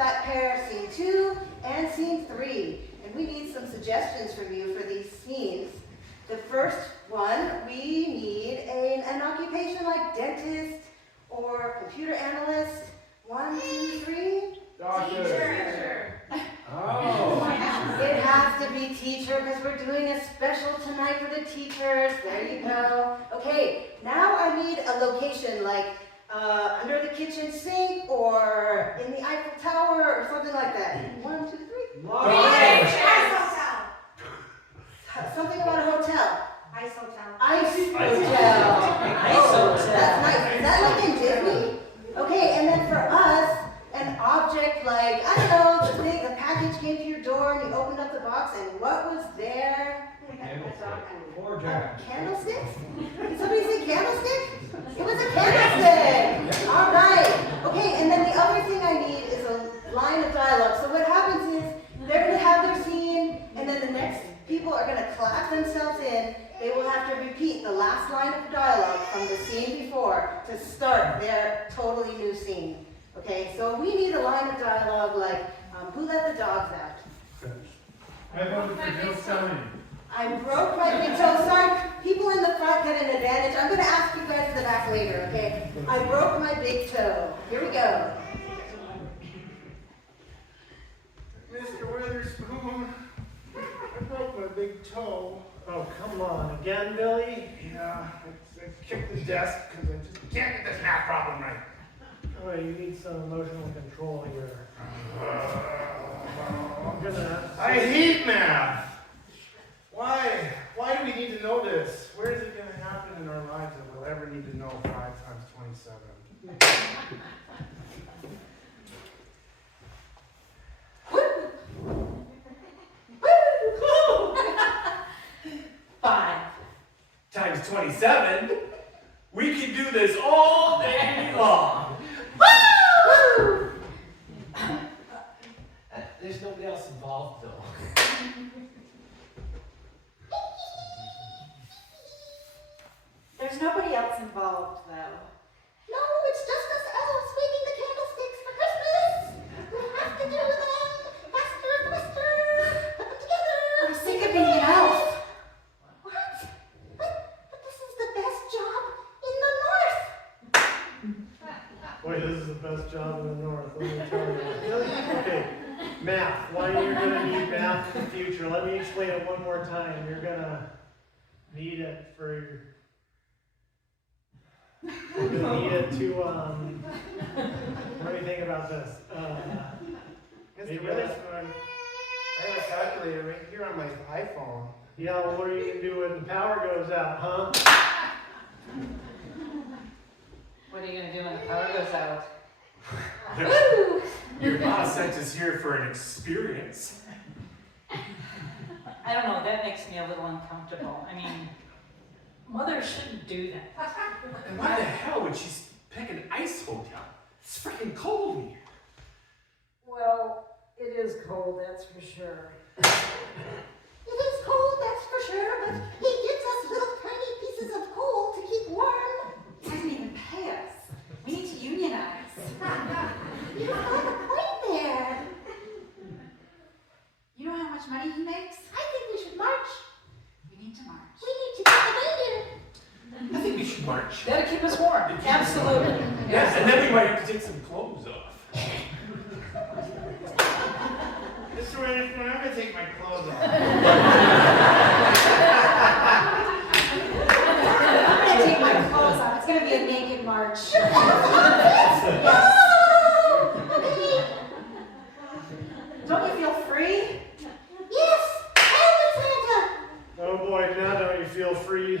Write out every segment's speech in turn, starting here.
that pair, scene 2 and scene 3. And we need some suggestions from you for these scenes. The first one, we need an occupation like dentist or computer analyst. 1, 2, 3. Doctor. Teacher. Oh. It has to be teacher because we're doing a special tonight for the teachers. There you go. Okay, now I need a location like under the kitchen sink or in the Eiffel Tower or something like that. 1, 2, 3. Something about a hotel. Ice hotel. Ice hotel. Oh, that's nice. Is that like in Disney? Okay, and then for us, an object like, I don't know, the package came to your door and you opened up the box and what was there? Candlesticks? Did somebody say candlestick? It was a candlestick! All right. Okay, and then the other thing I need is a line of dialogue. So what happens is they're going to have their scene and then the next people are going to clap themselves in. They will have to repeat the last line of dialogue from the scene before to start their totally new scene. Okay, so we need a line of dialogue like, who let the dogs out? I voted for Jill Stelling. I broke my big toe. Sorry, people in the front get an advantage. I'm going to ask you guys in the back later, okay? I broke my big toe. Here we go. Mr. Witherspoon, I broke my big toe. Oh, come on. Again, Billy? Yeah, I kicked the desk because I just can't get this math problem right. Oh, you need some emotional control here. I'm gonna... I hate math! Why? Why do we need to know this? Where is it going to happen in our lives that we'll ever need to know 5 times 27? Times 27? We can do this all day long. There's nobody else involved, though. There's nobody else involved, though. No, it's just us elves waving the candlesticks for Christmas. We have to do them faster and faster. Put them together. I'm sick of being an elf. What? But this is the best job in the north. Boy, this is the best job in the north, let me tell you. Okay, math. Why you're going to need math in the future. Let me explain it one more time. You're going to need it for your... You're going to need it to, what do you think about this? Mr. Witherspoon, I have a calculator right here on my iPhone. Yeah, well, what are you going to do when the power goes out, huh? What are you going to do when the power goes out? Your boss sent us here for an experience. I don't know, that makes me a little uncomfortable. I mean, Mother shouldn't do that. And why the hell would she pick an ice hotel? It's freaking cold in here. Well, it is cold, that's for sure. It is cold, that's for sure, but he gives us little tiny pieces of coal to keep warm. He doesn't even pay us. We need to unionize. You've got a point there. You know how much money he makes? I think we should march. We need to march. We need to get the reindeer. I think we should march. That'll keep us warm. Absolutely. Yes, and then we might have to take some clothes off. Mr. Witherspoon, I'm going to take my clothes off. I'm going to take my clothes off. It's going to be a naked march. Don't you feel free? Yes, Elvis Santa. Oh boy, now don't you feel free?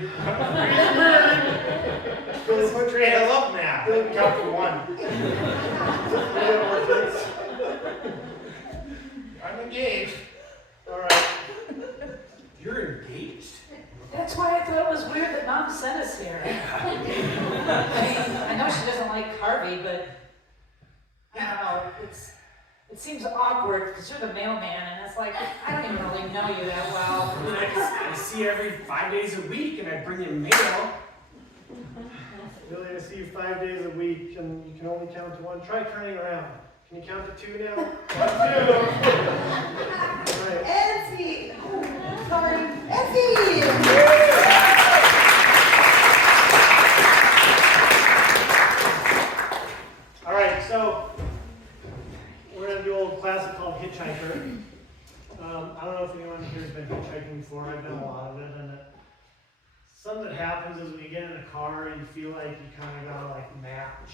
Hey, I love math. I can count to 1. I'm engaged. Alright. You're engaged? That's why I thought it was weird that Mom sent us here. I know she doesn't like Harvey, but I don't know, it seems awkward because you're the mailman and it's like, I don't even really know you that well. I mean, I see you every 5 days a week and I bring you mail. Really, I see you 5 days a week and you can only count to 1. Try turning around. Can you count to 2 now? 1, 2. Alright. Nancy! Oh, sorry. Nancy! Alright, so we're gonna do a little classic called Hitchhiker. I don't know if anyone here has been hitchhiking before. I've done a lot of it, and something that happens is when you get in a car, you feel like you kind of gotta like match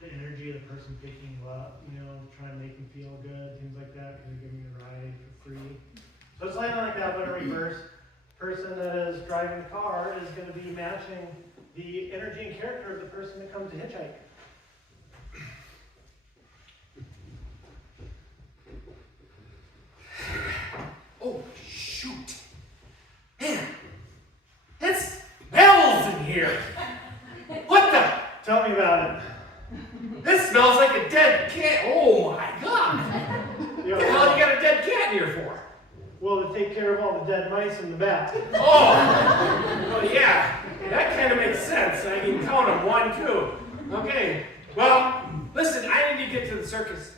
the energy of the person picking you up, you know, try and make them feel good, things like that, because they're giving you a ride for free. So it's like that, but in reverse. Person that is driving the car is going to be matching the energy and character of the person that comes to hitchhike. Oh, shoot. Man, it smells in here. What the? Tell me about it. This smells like a dead cat. Oh my God. You What the hell you got a dead cat in here for? Well, to take care of all the dead mice in the back. Oh, well, yeah, that kind of makes sense. I can count them, 1, 2. Okay, well, listen, I need to get to the circus.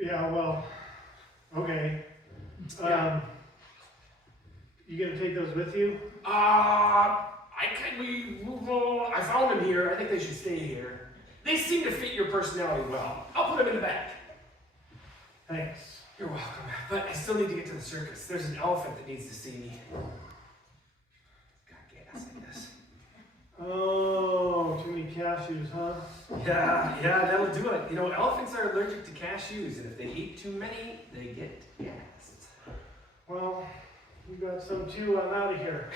Yeah, well, okay. You gonna take those with you? I found them here. I think they should stay here. They seem to fit your personality well. I'll put them in the back. Thanks. You're welcome, but I still need to get to the circus. There's an elephant that needs to see me. Got gas, I guess. Oh, too many cashews, huh? Yeah, that'll do it. You know, elephants are allergic to cashews, and if they eat too many, they get gassed. Well, you got some too. I'm out of here.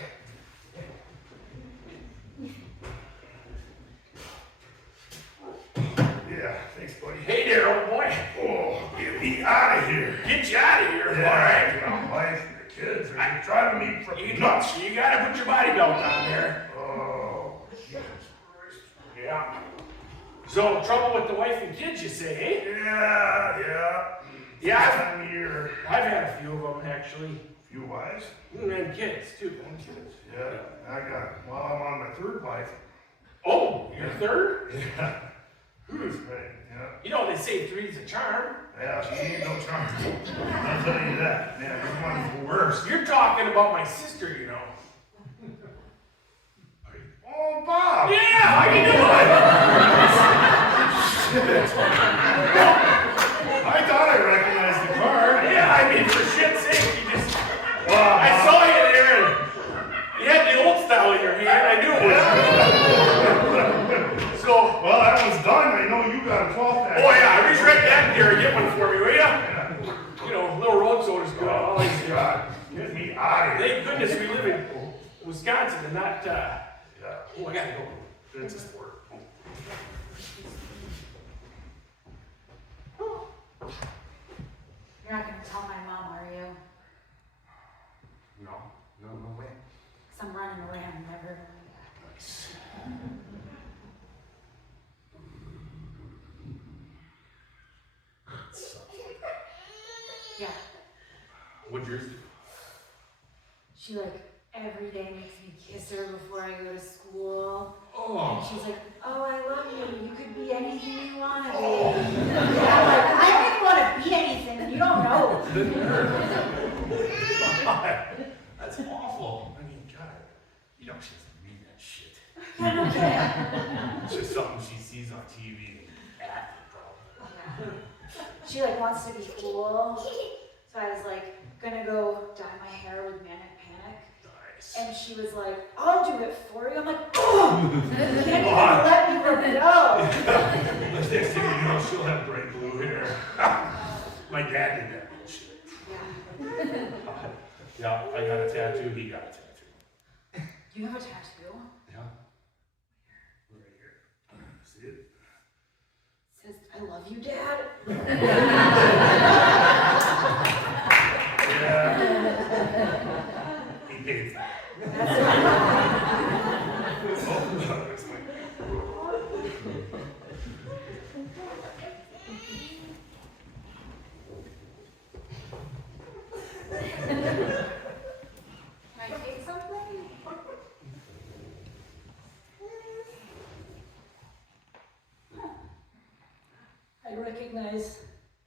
Yeah, thanks, buddy. Hey there, old boy. Oh, get me out of here. Get you out of here, Yeah, all right? my wife and the kids are driving me for nuts. You gotta put your body belt on there. Oh, Jesus Christ. Yeah. So, trouble with the wife and kids, you say, eh? Yeah. Time of year. I've had a few of them, actually. Few wives? And kids, too. And kids. Yeah, I'm on my third wife. Oh, your third? Yeah. Who's right? Yeah. You know, they say three's a charm. Yeah, she ain't no charm. I'll tell you that. Man, this one's the worst. You're talking about my sister, you know. Oh, Bob! Yeah, how you doing? I thought I recognized the car. Yeah, I mean, for shit's sake, you just... Wow. I saw you there, and you had the old style in your hand. I knew it was. So... Well, that one's done. I know you got a 12 pack. Oh, yeah, reach right back there and get one for me, will ya? You know, little road soda's good. Oh, God. Get me out of here. Thank goodness we live in Wisconsin and not, Yeah. Oh, I gotta go. It's a sport. You're not gonna tell my mom, are you? No way. 'Cause I'm running away, I'm never gonna be back. Yeah, What'd yours do? she like every day makes me kiss her before I go to school. And Oh. she's like, oh, I love you. You could be anything you want to be. And I'm like, I don't even want to be anything. You don't know. That's awful. I mean, God, you know she doesn't mean that shit. I don't care. It's just something she sees on TV. She like wants to be cool. So I was like, gonna go dye my hair with Manic Panic. Nice. And she was like, I'll do it for you. I'm like, oh! You can't even let me rub it out. The next thing you know, she'll have bright blue hair. My dad did that bullshit. Yeah. Yeah, I got a tattoo, he got a tattoo. You have a tattoo? Yeah. Right here. See it? It says, I love you, Dad. Yeah. He paid for it. That's Oh, that's my... Can I take something? I recognize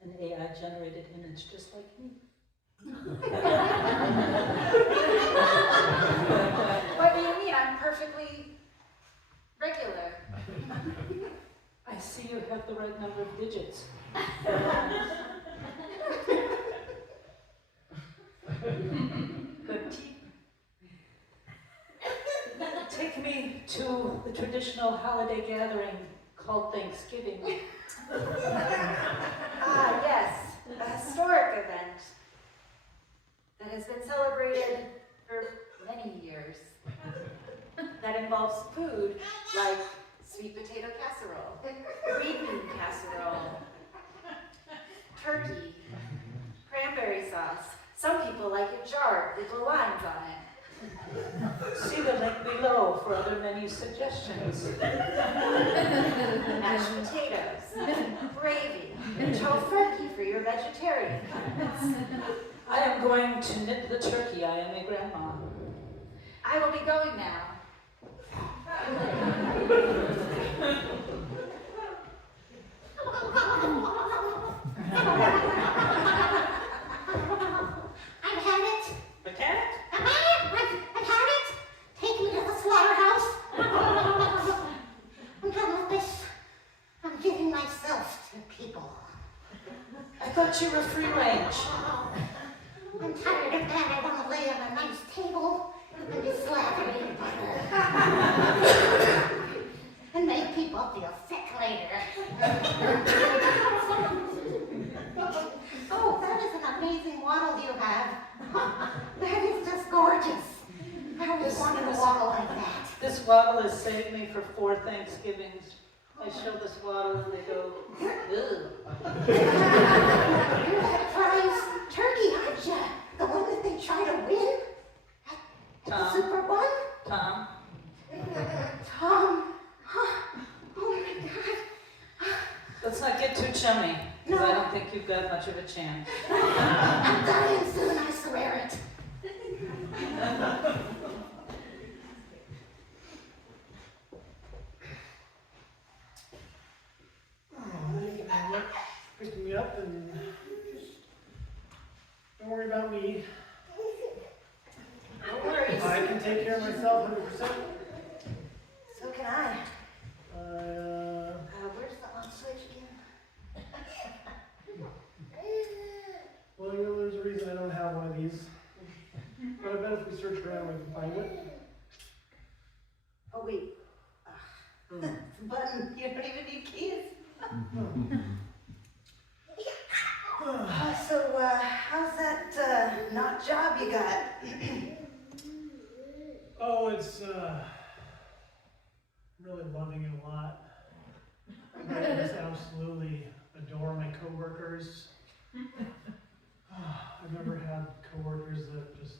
an AI-generated image just like me? What do you mean? I'm perfectly regular. I see you have the right number of digits. Good teeth. Take me to the traditional holiday gathering called Thanksgiving. Ah, yes, a historic event that has been celebrated for many years. That involves food like sweet potato casserole, green bean casserole, turkey, cranberry sauce. Some people like it jarred with the lines on it. See the link below for other menu suggestions. Mashed potatoes, gravy, tofurkey for your vegetarian friends. I am going to knit the turkey. I am a grandma. I will be going now. I've had it. The cat? I've had it. Take me to the slaughterhouse. I'm done with this. I'm giving myself to people. I thought you were free range. I'm tired of that. I want to lay on a nice table and be slathered in butter. And make people feel sick later. Oh, that is an amazing waddle you have. That is just gorgeous. I always wanted a waddle like that. This waddle has saved me for 4 Thanksgivings. I show this waddle and they go, ew. You're that prize turkey, aren't you? The one that they try to win? At the Tom. Super One? Tom, Tom. Oh my God. let's not get too chummy, because I don't think you've got much of a chance. I'm dying soon, I swear it. Thank you very much for picking me up, and don't worry about me. No worries. I can take care of myself 100%. So can I. Where's the on switch again? Well, you know, there's a reason I don't have one of these. But I bet if we search around, we can find it. Oh wait. It's a button. You don't even need keys. So, how's that not job you got? Oh, it's really loving it a lot. I just absolutely adore my coworkers. I've never had coworkers that just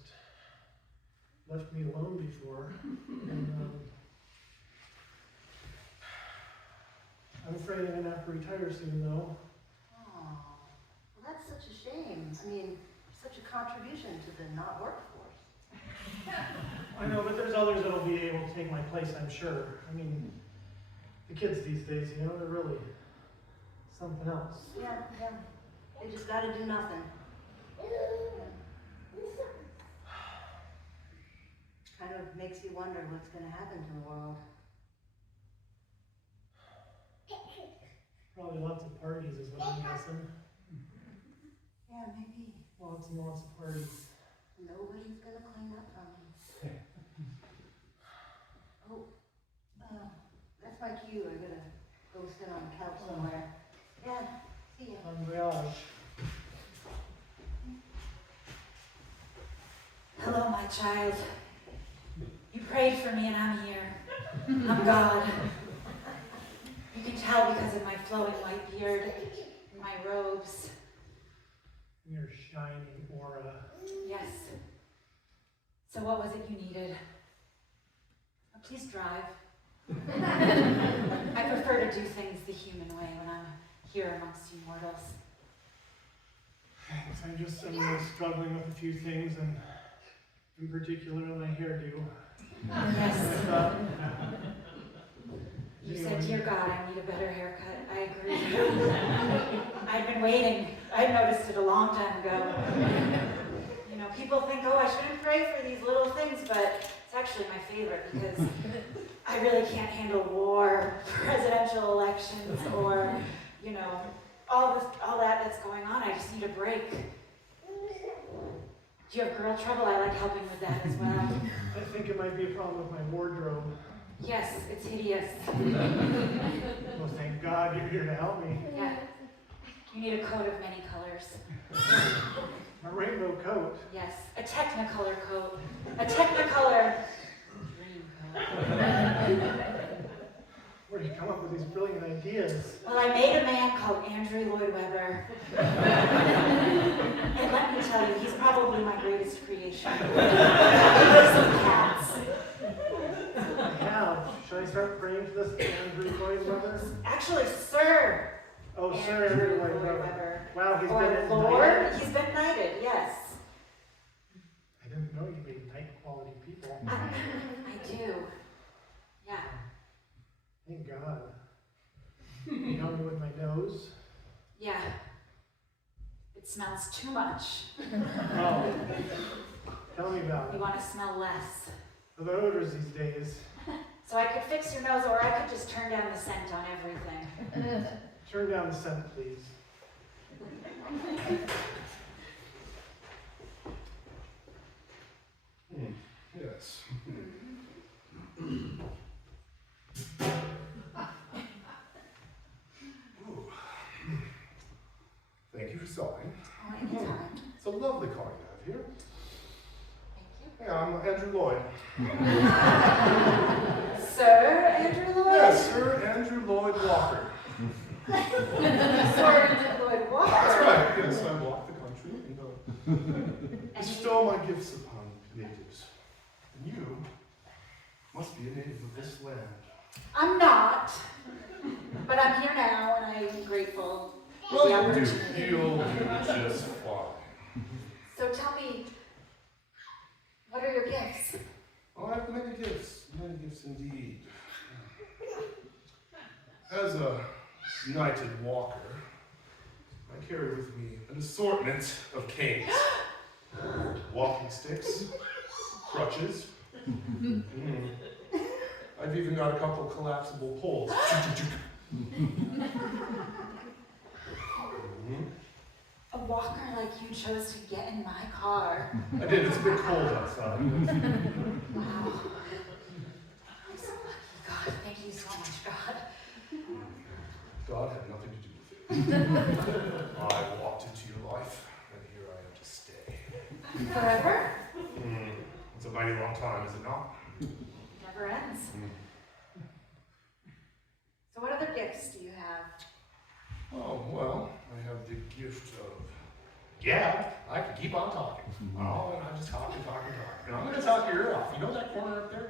left me alone before. And, I'm afraid I'm gonna have to retire soon, though. Oh, well, that's such a shame. I mean, such a contribution to the not workforce. I know, but there's others that'll be able to take my place, I'm sure. I mean, the kids these days, you know, they're really something else. Yeah. They just gotta do nothing. Kind of makes you wonder what's gonna happen to the world. Probably lots of parties is what I'm guessing. Yeah, maybe. Lots and lots of parties. Nobody's gonna clean up from me. Oh, that's my cue. I gotta go sit on the couch somewhere. Yeah, see ya. Bon voyage. Hello, my child. You prayed for me and I'm here. I'm God. You can tell because of my flowing white beard and my robes. Your shining aura. Yes. So what was it you needed? Please drive. I prefer to do things the human way when I'm here amongst you mortals. Thanks. I'm really struggling with a few things, and in particular my hairdo. Yes. You said, dear God, I need a better haircut. I agree. I've been waiting. I noticed it a long time ago. You know, people think, oh, I shouldn't pray for these little things, but it's actually my favorite because I really can't handle war, presidential elections, or, you know, all that that's going on. I just need a break. Do you have girl trouble? I like helping with that as well. I think it might be a problem with my wardrobe. Yes, it's hideous. Well, thank God you're here to help me. Yeah. You need a coat of many colors. A rainbow coat. Yes, a Technicolor coat. A Technicolor dream coat. Where do you come up with these brilliant ideas? Well, I made a man called Andrew Lloyd Webber. And let me tell you, he's probably my greatest creation. He lives in cats. I have. Should I start praying to this Andrew Lloyd Webber? Actually, Sir Oh, sir, Andrew Andrew Lloyd Lloyd Webber. Webber. Wow, he's Or been Lord, knighted. he's been knighted, yes. I didn't know you made knight quality people. I do. Yeah. Thank God. You help me with my nose? Yeah. It smells too much. Oh. Tell me about You it. want to smell less. The odors these days. So I could fix your nose, or I could just turn down the scent on everything. Turn down the scent, please. Yes. Ooh. Thank you for stopping. Oh, anytime. It's a lovely car you have here. Thank Hey, I'm Andrew Lloyd. you. Sir Andrew Lloyd? Yes, Sir Andrew Lloyd Walker. Sir Andrew Lloyd Walker. That's right. Yes, I walk the country and bestow my gifts upon natives. And you must be a native of this land. I'm not, but I'm here now, and I'm grateful. for the Well, opportunity. you'll do just fine. So tell me, what are your gifts? Oh, I have many gifts indeed. As a knighted walker, I carry with me an assortment of canes, walking sticks, crutches. I've even got a couple collapsible poles. A walker like you chose to get in my car. I did, it's a bit cold outside. Wow. I'm so lucky. God, thank you so much, God. God had nothing to do with it. I walked into your life, and here I am to stay. Forever? It's a mighty long time, is it not? Never ends. So what other gifts do you have? Oh, well, I have the gift of gab. I can keep on talking. Oh, and I just talk and talk and talk. And I'm going to talk your ear off. You know that corner up there?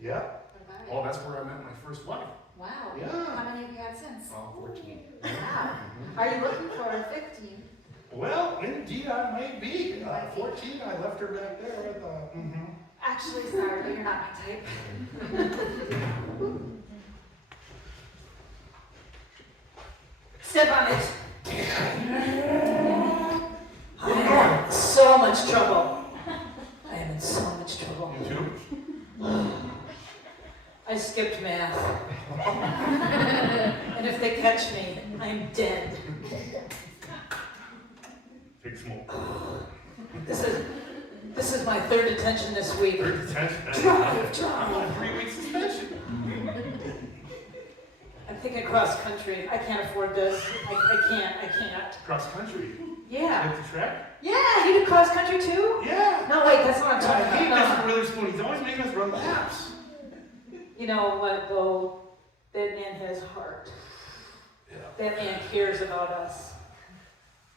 Yeah. What about it? Oh, that's where I met my first wife. Wow. Yeah. How many have you had since? Oh, 14. Wow. Are you looking for a 15? Well, indeed I may be. 14, I left her back there. I thought, Actually, sorry, but you're not my type. Step on it. I'm in so much trouble. I am in so much trouble. You too? I skipped math. And if they catch me, I'm dead. Take smoke. This is my third detention this week. Third detention. Drive. I'm on a 3-week suspension. I'm thinking cross country. I can't afford this. I can't. Cross country. Yeah. Like the track? Yeah, you do cross country too? Yeah. No, wait, that's what I'm I talking hate about. Mr. Witherspoon. He's always making us run laps. You know what, though? That man has heart. Yeah. That man cares about us.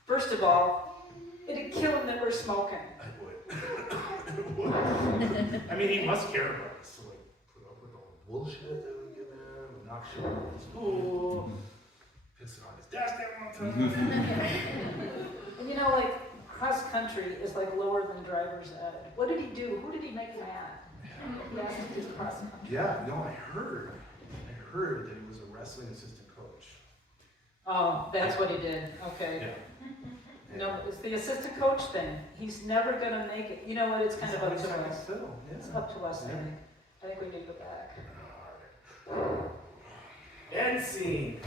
First of all, it'd kill him that we're smoking. I would. It would. I mean, he must care about us. So, like, put up with all the bullshit that we give him, and not showing up at school, pissing on his desk every time. And you know, like, cross country is like lower than driver's ed. What did he do? Who did he make mad? He asked him to do cross country. Yeah, no, I heard heard that he was a wrestling assistant coach. Oh, that's what he did, okay. No, it's the assistant coach thing. He's never gonna make it. You know what, it's kind of up to us. It's up to us, I think. I think we need to go back. End scene.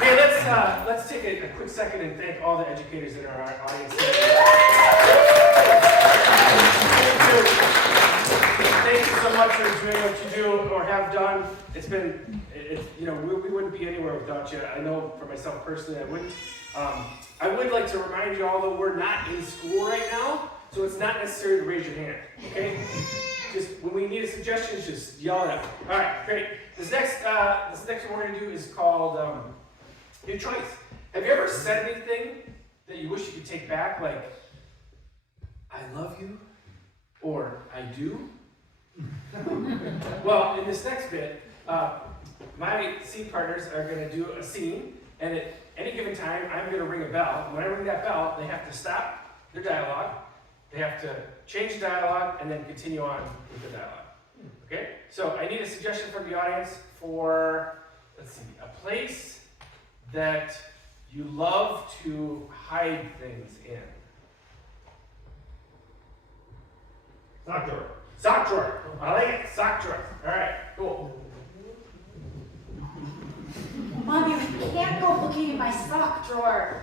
Hey, let's take a quick second and thank all the educators in our audience today. Thank you so much for doing what you do or have done. It's you know, we wouldn't be anywhere without you. I know for myself personally, I wouldn't. I would like to remind you all that we're not in school right now, so it's not necessary to raise your hand, okay? Just when we need a suggestion, just yell it out. All right, great. This next one we're gonna do is called New Choice. Have you ever said anything that you wish you could take back, like, I love you, or I do? Well, in this next bit, my scene partners are gonna do a scene, and at any given time, I'm gonna ring a bell. When I ring that bell, they have to stop their dialogue, they have to change the dialogue, and then continue on with the dialogue. Okay? So I need a suggestion from the audience for, let's see, a place that you love to hide things in. Sock drawer. Sock drawer. I like it. Sock drawer. All right, cool. Mommy, we can't go looking in my sock drawer.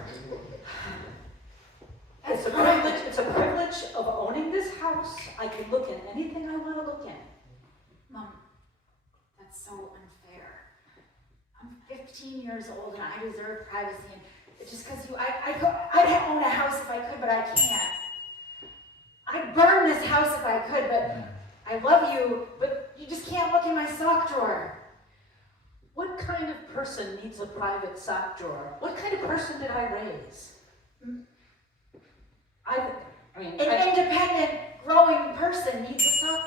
It's a privilege of owning this house. I can look in anything I want to look in. Mom, that's so unfair. I'm 15 years old and I deserve privacy. And it's just because I'd own a house if I could, but I can't. I'd burn this house if I could, but I love you, but you just can't look in my sock drawer. What kind of person needs a private sock drawer? What kind of person did I raise? An independent, growing person needs a sock.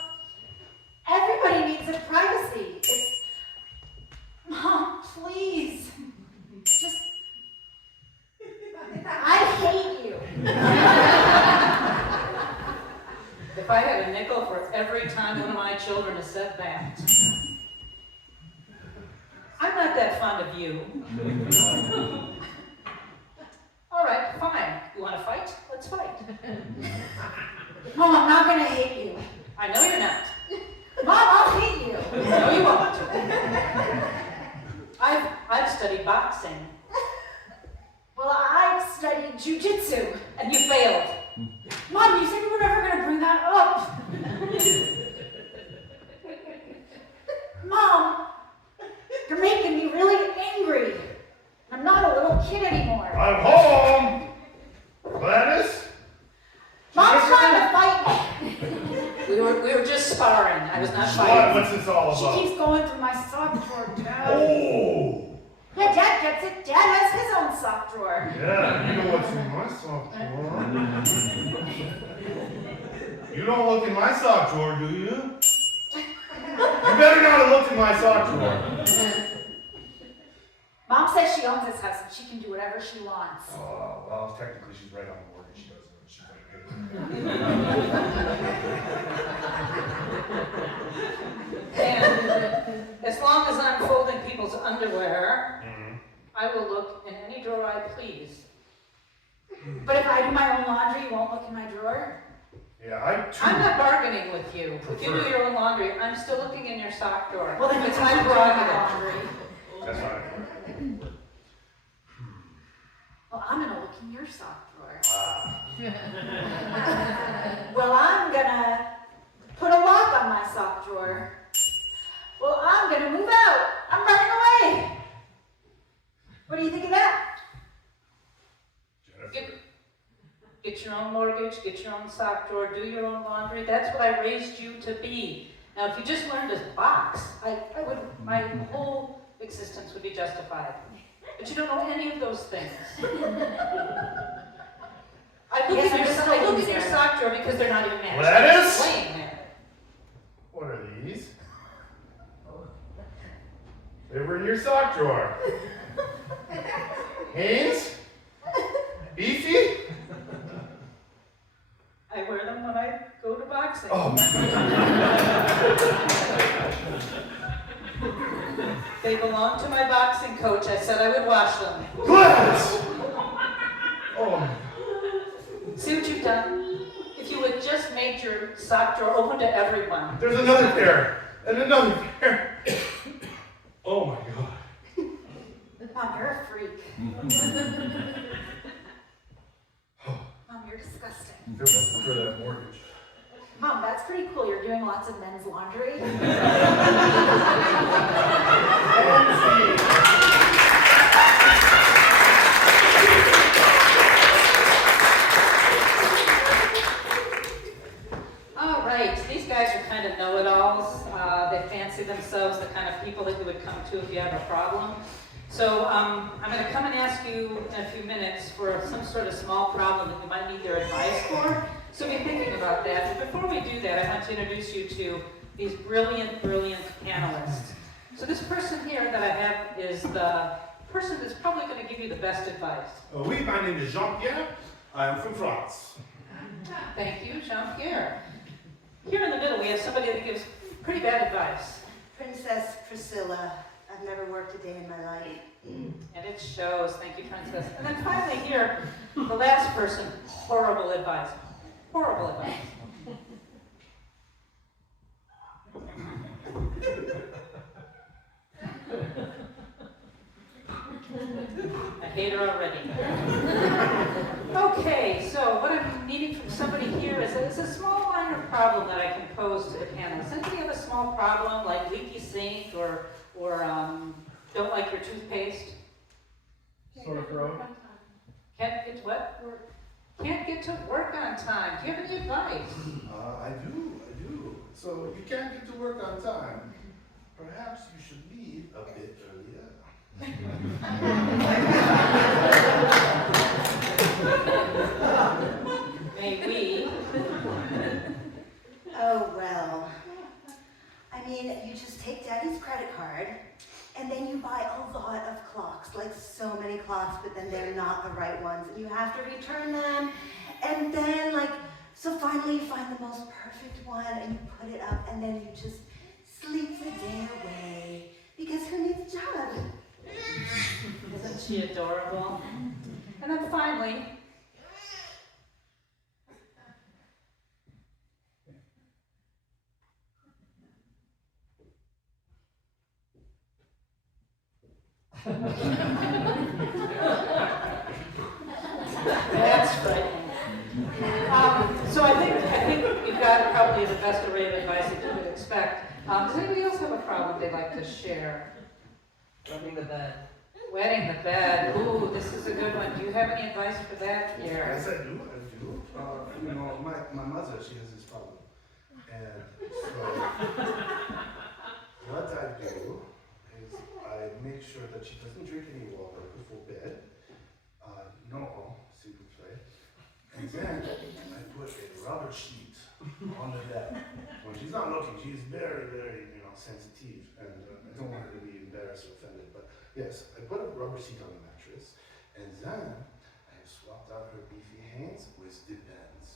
Everybody needs a privacy. Mom, please. Just, I hate you. If I had a nickel for every time one of my children has said that. I'm not that fond of you. All right, fine. You want to fight? Let's fight. Mom, I'm not gonna hate you. I know you're not. Mom, I'll hate you. No, you won't. I've studied boxing. Well, I've studied jujitsu. And you failed. Mom, you said we were never gonna bring that up. Mom, you're making me really angry. I'm not a little kid anymore. I'm home! Gladys? Mom's trying to fight me. We were just sparring. I was not What? fighting. What's this all She about? keeps going through my sock drawer, Dad. Oh! Yeah, Dad gets it. Dad has his own sock drawer. Yeah, you know what's in my sock drawer. You don't look in my sock drawer, do you? You better not have looked in my sock drawer. Mom says she owns this house and she can do whatever she wants. Oh, well, technically she's right on the board and she doesn't. She's like, And as long as I'm folding people's underwear, I will look in any drawer I please. But if I do my own laundry, you won't look in my drawer? yeah, I'm not bargaining with you. If you do your own laundry, I'm still looking in your sock drawer. Well, then It's it's my my prerogative. laundry. That's fine. Well, I'm gonna look in your sock drawer. Ah. Well, I'm gonna put a lock on my sock drawer. Well, I'm gonna move out. I'm running away. What do you think of that? Get your own mortgage, get your own sock drawer, do your own laundry. That's what I raised you to be. Now, if you just learned to box, my whole existence would be justified. But you don't know any of those things. I look Yes, at I'm your there. sock drawer because they're not even matched. Gladys? They're laying there. What are these? They were in your sock drawer. Hanes? Beefy? I wear them when I boxing. Oh, They belong to my boxing coach. I said I would wash them. Gladys! Oh, See what you've done? If you had just made your sock drawer open to everyone. there's another pair, and another pair. Oh my God. Mom, you're a freak. Mom, you're disgusting. If it wasn't for that mortgage. Mom, that's pretty cool. You're doing lots of men's laundry. All right, these guys are kind of know-it-alls. They fancy themselves the kind of people that you would come to if you have a problem. So I'm going to come and ask you in a few minutes for some sort of small problem that you might need their advice for. So be thinking about that. But before we do that, I want to introduce you to these brilliant, brilliant panelists. So this person here that I have is the person that's probably going to give you the best advice. Oui, my name is Jean-Pierre. I am from France. Thank you, Jean-Pierre. Here in the middle, we have somebody that gives pretty bad advice. Princess Priscilla. I've never worked a day in my life. And it shows. Thank you, Princess. And then finally here, the last person, horrible advice. Horrible advice. I hate her already. Okay, so what I'm needing from somebody here is a small minor problem that I can pose to the panelists. Anybody have a small problem like leaky sink or don't like your toothpaste? Sore throat. Can't get to what? Can't get to work on time. Do you have any advice? I do. So you can't get to work on time. Perhaps you should leave a bit earlier. May we? Oh, well. I mean, you just take Daddy's credit card, and then you buy a lot of clocks, like so many clocks, but then they're not the right ones, and you have to return them, and then, so finally you find the most perfect one, and you put it up, and then you just sleep the day away, because who needs a job? Isn't she adorable? And then finally, that's frightening. So I think you've got probably the best array of advice that you would expect. Does anybody else have a problem they'd like to share? Rubbing the bed. Wetting the bed. Ooh, this is a good one. Do you have any advice for that here? Yes, I do. My mother, she has this problem. And so, what I do is I make sure that she doesn't drink any water before bed. No, s'il vous plaît. And then I put a rubber sheet on the bed. When she's not looking, she's very, very, sensitive. And I don't want her to be embarrassed or offended. But yes, I put a rubber sheet on the mattress. And then I swapped out her beefy hands with the pens.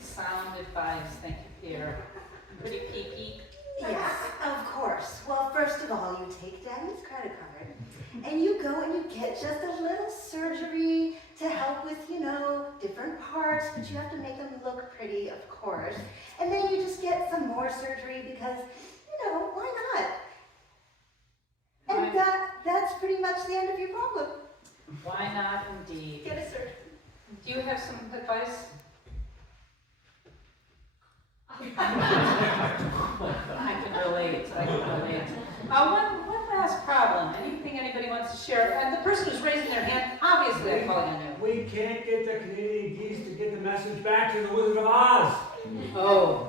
Sound advice. Thank you, Pierre. Pretty peaky. Yes, of course. Well, first of all, you take Daddy's credit card, and you go and you get just a little surgery to help with, different parts, but you have to make them look pretty, of course. And then you just get some more surgery because, why not? And that's pretty much the end of your problem. Why not, indeed? Get a surgery. Do you have some advice? I can relate. One last problem. Anything anybody wants to share? And the person who's raising their hand, obviously I'm calling on you. We can't get the Canadian geese to get the message back to the Wizard of Oz. Oh.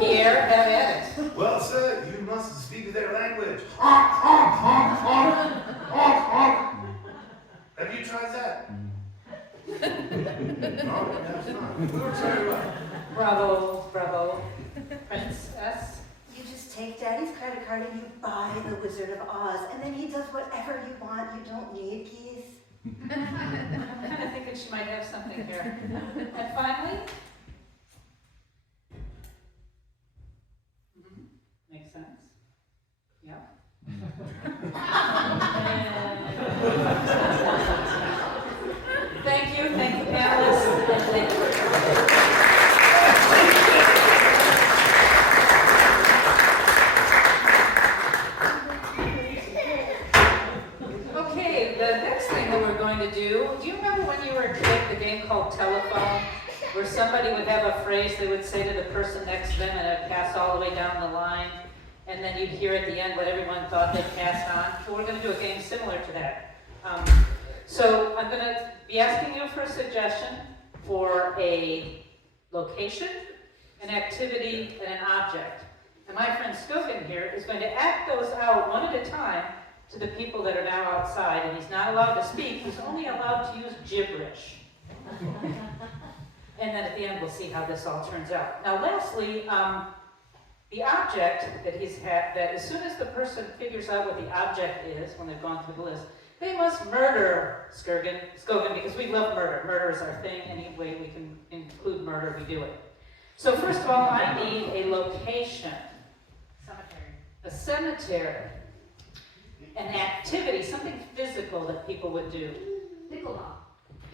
Pierre, have at it. Well, sir, you must speak their language. Honk, honk, honk, honk, honk, honk. Have you tried that? No, perhaps not. We were trying to. Bravo. Princess. You just take Daddy's credit card and you buy the Wizard of Oz, and then he does whatever you want. You don't need keys. I'm kind of thinking she might have something here. And finally, makes sense. Yeah. Thank you, panelists. And thank you. Okay, the next thing that we're going to do you remember when you were a kid, the game called Telephone, where somebody would have a phrase they would say to the person next to them and it would pass all the way down the line, and then you'd hear at the end what everyone thought they'd passed on? So we're going to do a game similar to that. So I'm going to be asking you for a suggestion for a location, an activity, and an object. And my friend Skogan here is going to act those out one at a time to the people that are now outside, and he's not allowed to speak, he's only allowed to use gibberish. And then at the end we'll see how this all turns out. Now lastly, the object that he's had, that as soon as the person figures out what the object is, when they've gone through the list, they must murder Skogan, because we love murder. Murder is our thing. Any way we can include murder, we do it. So first of all, I need a location. Cemetery. A cemetery. An activity, something physical that people would do. Pickleball.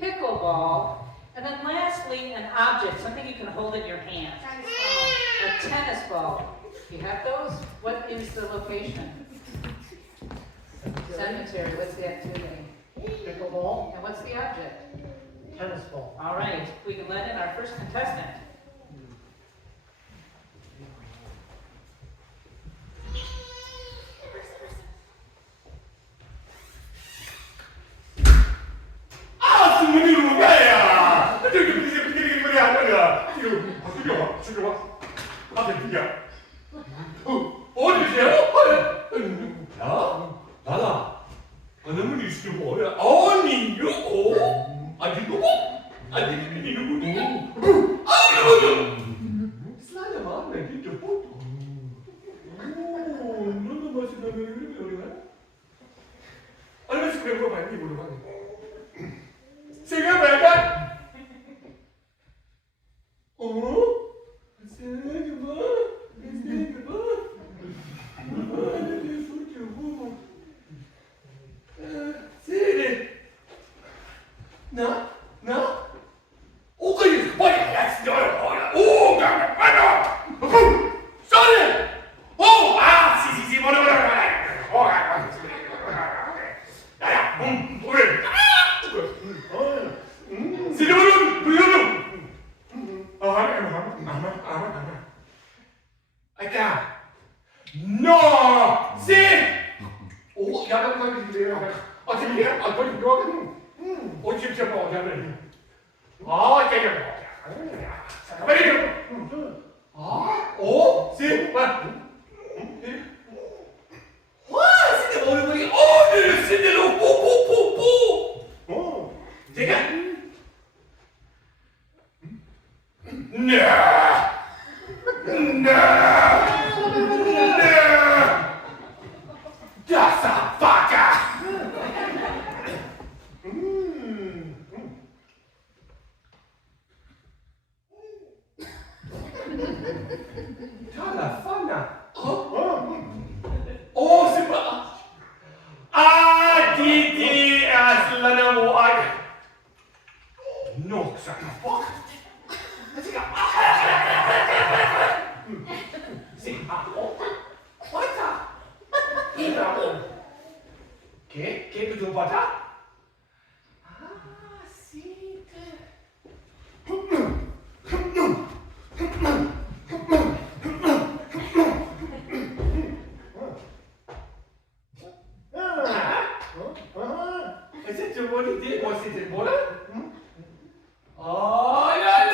Pickleball. And then lastly, an object, something you can hold in your hand. Tennis ball. A tennis ball. You have those? What is the location? Cemetery. What's the activity? Pickleball, And what's the object? tennis ball. All right, we can let in our first contestant. 아, 승문이 뭐야? 저기 무슨 말이 안 나냐? 이거 죽여봐. 앞에 누구야? 어디세요? 야, 나다. 너는 이슈 뭐야? 아니, 누구? 아니 누구? 아니 누구? 아니 슬라이드 마음에 진짜 뽀. 오, 너는 맛이 나면 이러면 얼마씩 그런 거 많이 물어봐네. Siga berapa? Oh, siga berapa? Siga berapa? Ada di suju. Sini. Na. Oh, kau banyak ya sudah. Oh, jangan mana? Sorry. Oh, si, mana. Oh, boleh. Siapa belum? Ama. Aja. No. Si. Oh, jangan kau dia. Oh, dia. Aku juga. Oh, siapa jangan. Oh, jangan. Beri. Oh, si. Wah, sini boleh beri. Oh, sini lu. Pu. Oh. Jangan. Nah. Dasar baka. Telefona. Oh, sebab. Titi aslana muad. Nok sana bak. ¿Qué tu pata? Sí. ¿Ese tu bonito o si te mola? Oh, la.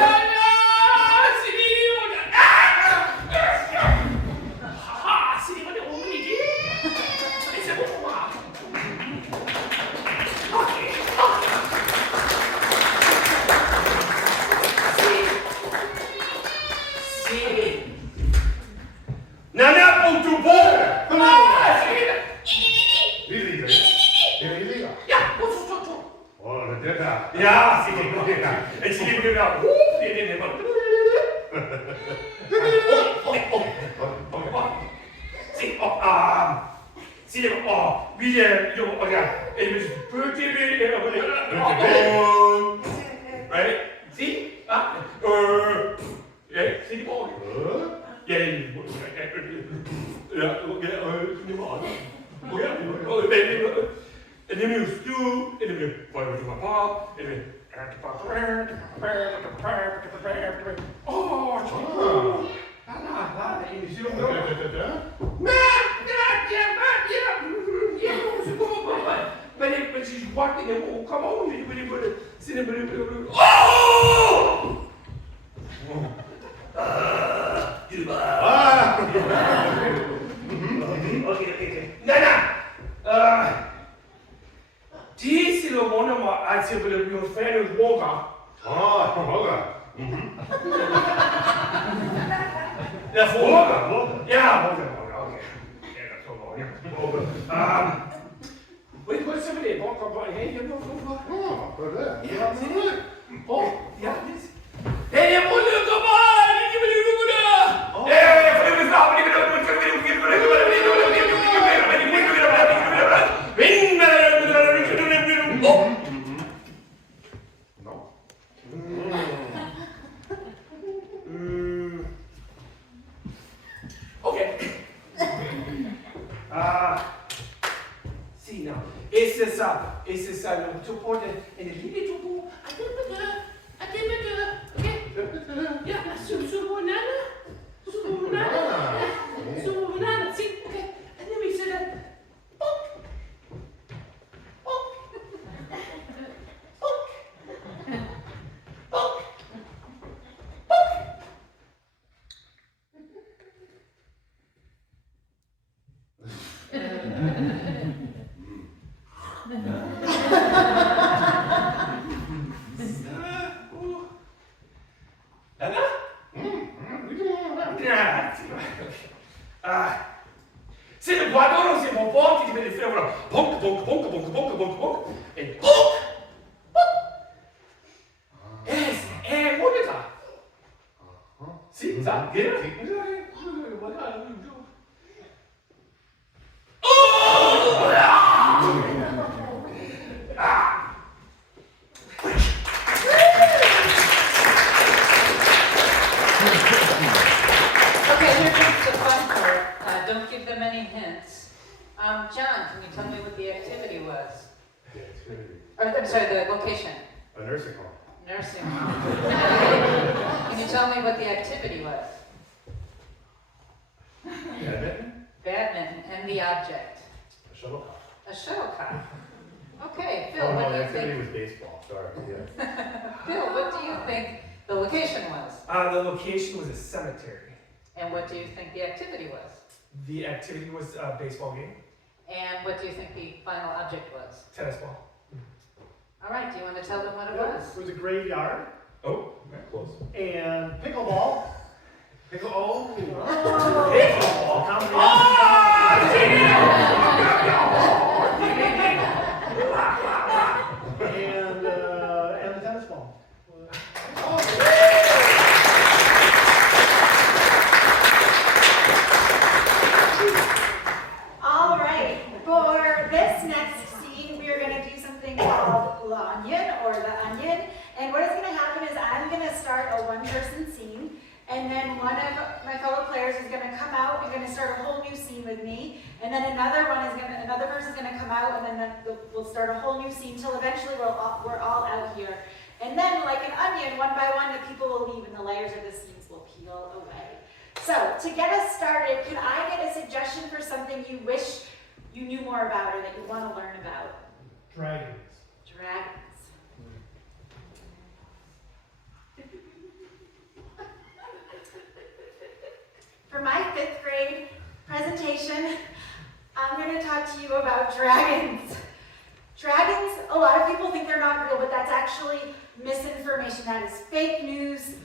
Nana untuk bol. Ya, see them all. We you know, oh yeah, it was birthday, right? See? Yeah, see the ball? Yeah, and then we stew, and then we put it to my paw, and then oh, but she's walking and oh, come on, okay. Nana! This is one of my I said, but your fan is Woga. Woga. That's Woga. Yeah, Woga. Okay. Yeah, that's Woga. Wait, what's somebody? Hey, you know, yeah, oh, yeah, this. Hey, you want to come on? Okay. See now, it's this to put it in a little bowl. I did better. Okay. Yeah, so banana. See, okay. And then we said that. Se il guadoro si può ponti, ti vede fuori, bonk, e bonk! What is that? See, that, get it? Okay, here comes the fun part. Don't give them any hints. John, can you tell me what the activity was? I'm sorry, the location. A nursing home. Nursing home. Can you tell me what the activity was? Badminton. And the object? A shuttlecock. A shuttlecock. Okay, Phil, Oh, what no, do the you activity think? was baseball. Sorry. Yeah. Phil, what do you think the location was? The location was a cemetery. And what do you think the activity was? The activity was a baseball game, And what do you think the final object was? tennis ball. All right, do you want to tell them what it was? It was a graveyard Oh, close. and pickleball. Pickle, oh. Pickleball. And the tennis ball. All right, for this next scene, we are going to do something called La Onion or The Onion. And what is going to happen is I'm going to start a one-person scene, and then one of my fellow players is going to come out and going to start a whole new scene with me, and then another person is going to come out, and then we'll start a whole new scene till eventually we're all out here. And then, like an onion, one by one, the people will leave, and the layers of the scenes will peel away. So, to get us started, can I get a suggestion for something you wish you knew more about or that you want to learn about? Dragons. Dragons. For my 5th grade presentation, I'm going to talk to you about dragons. Dragons, a lot of people think they're not real, but that's actually misinformation. That is fake news.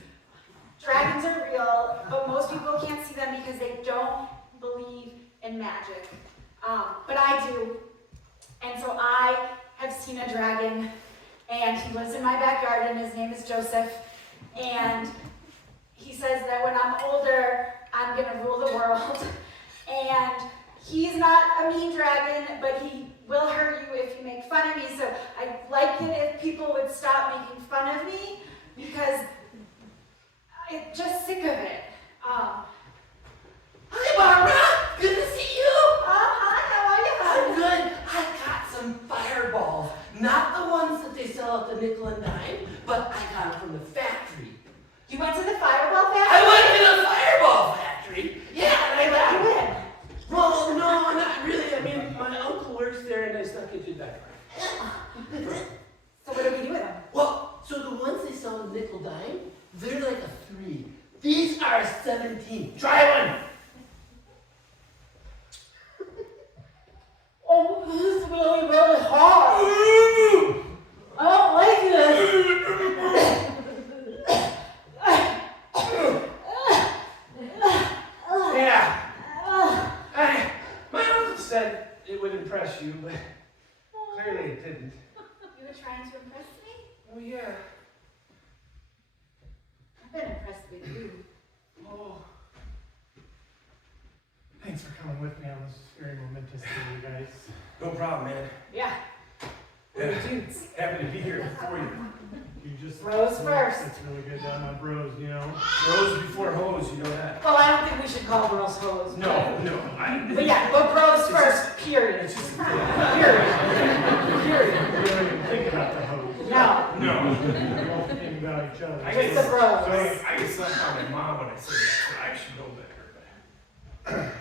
Dragons are real, but most people can't see them because they don't believe in magic. But I do. And so I have seen a dragon, and he lives in my backyard, and his name is Joseph. And he says that when I'm older, I'm going to rule the world. And he's not a mean dragon, but he will hurt you if you make fun of me. So I'd like it if people would stop making fun of me because I'm just sick of it. Hi, Barbara. Good to see you. Hi, how are you? I'm good. I got some fireballs. Not the ones that they sell at the nickel and dime, but I got them from the factory. You went to the fireball I factory? went to the fireball factory. Yeah, and I got You win. Well, no, not really. I mean, my uncle works there, and I snuck into that. So what do we do with them? Well, so the ones they sell at the nickel dime, they're like a 3. These are 17. Try one. Oh, this is really, really hard. I don't like this. Yeah. My uncle said it would impress you, but clearly it didn't. You were trying to impress me? Oh, yeah. I've been impressed with you. Oh. Thanks for coming with me on this very momentous day, you guys. No problem, man. Yeah. Yeah. Happy to be here for you. You just Bros first. It's really good down on bros, you know. Rose before hose, you know that. Well, I don't think we should call girls hoes. No. But yeah, but bros first, period. It's just Period. You don't even think about the hose. No. no. You won't think about each other. I Just get the bros. I get slapped by my mom when I say that, so I should know better.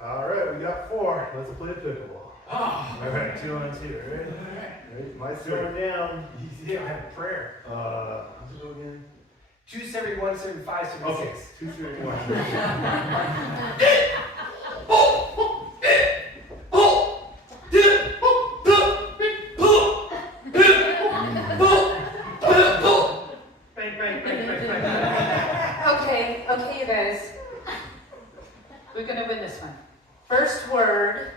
All right, we got 4. Let's play pickleball. Oh, All right, 2 on 2. Ready? Ready? My Going turn. down. yeah, I have a prayer. How's it go again? 271, 75, 76. Okay, 2, 3, 1. Bang, bang, bang, bang, bang. Okay, you guys. We're gonna win this one. First word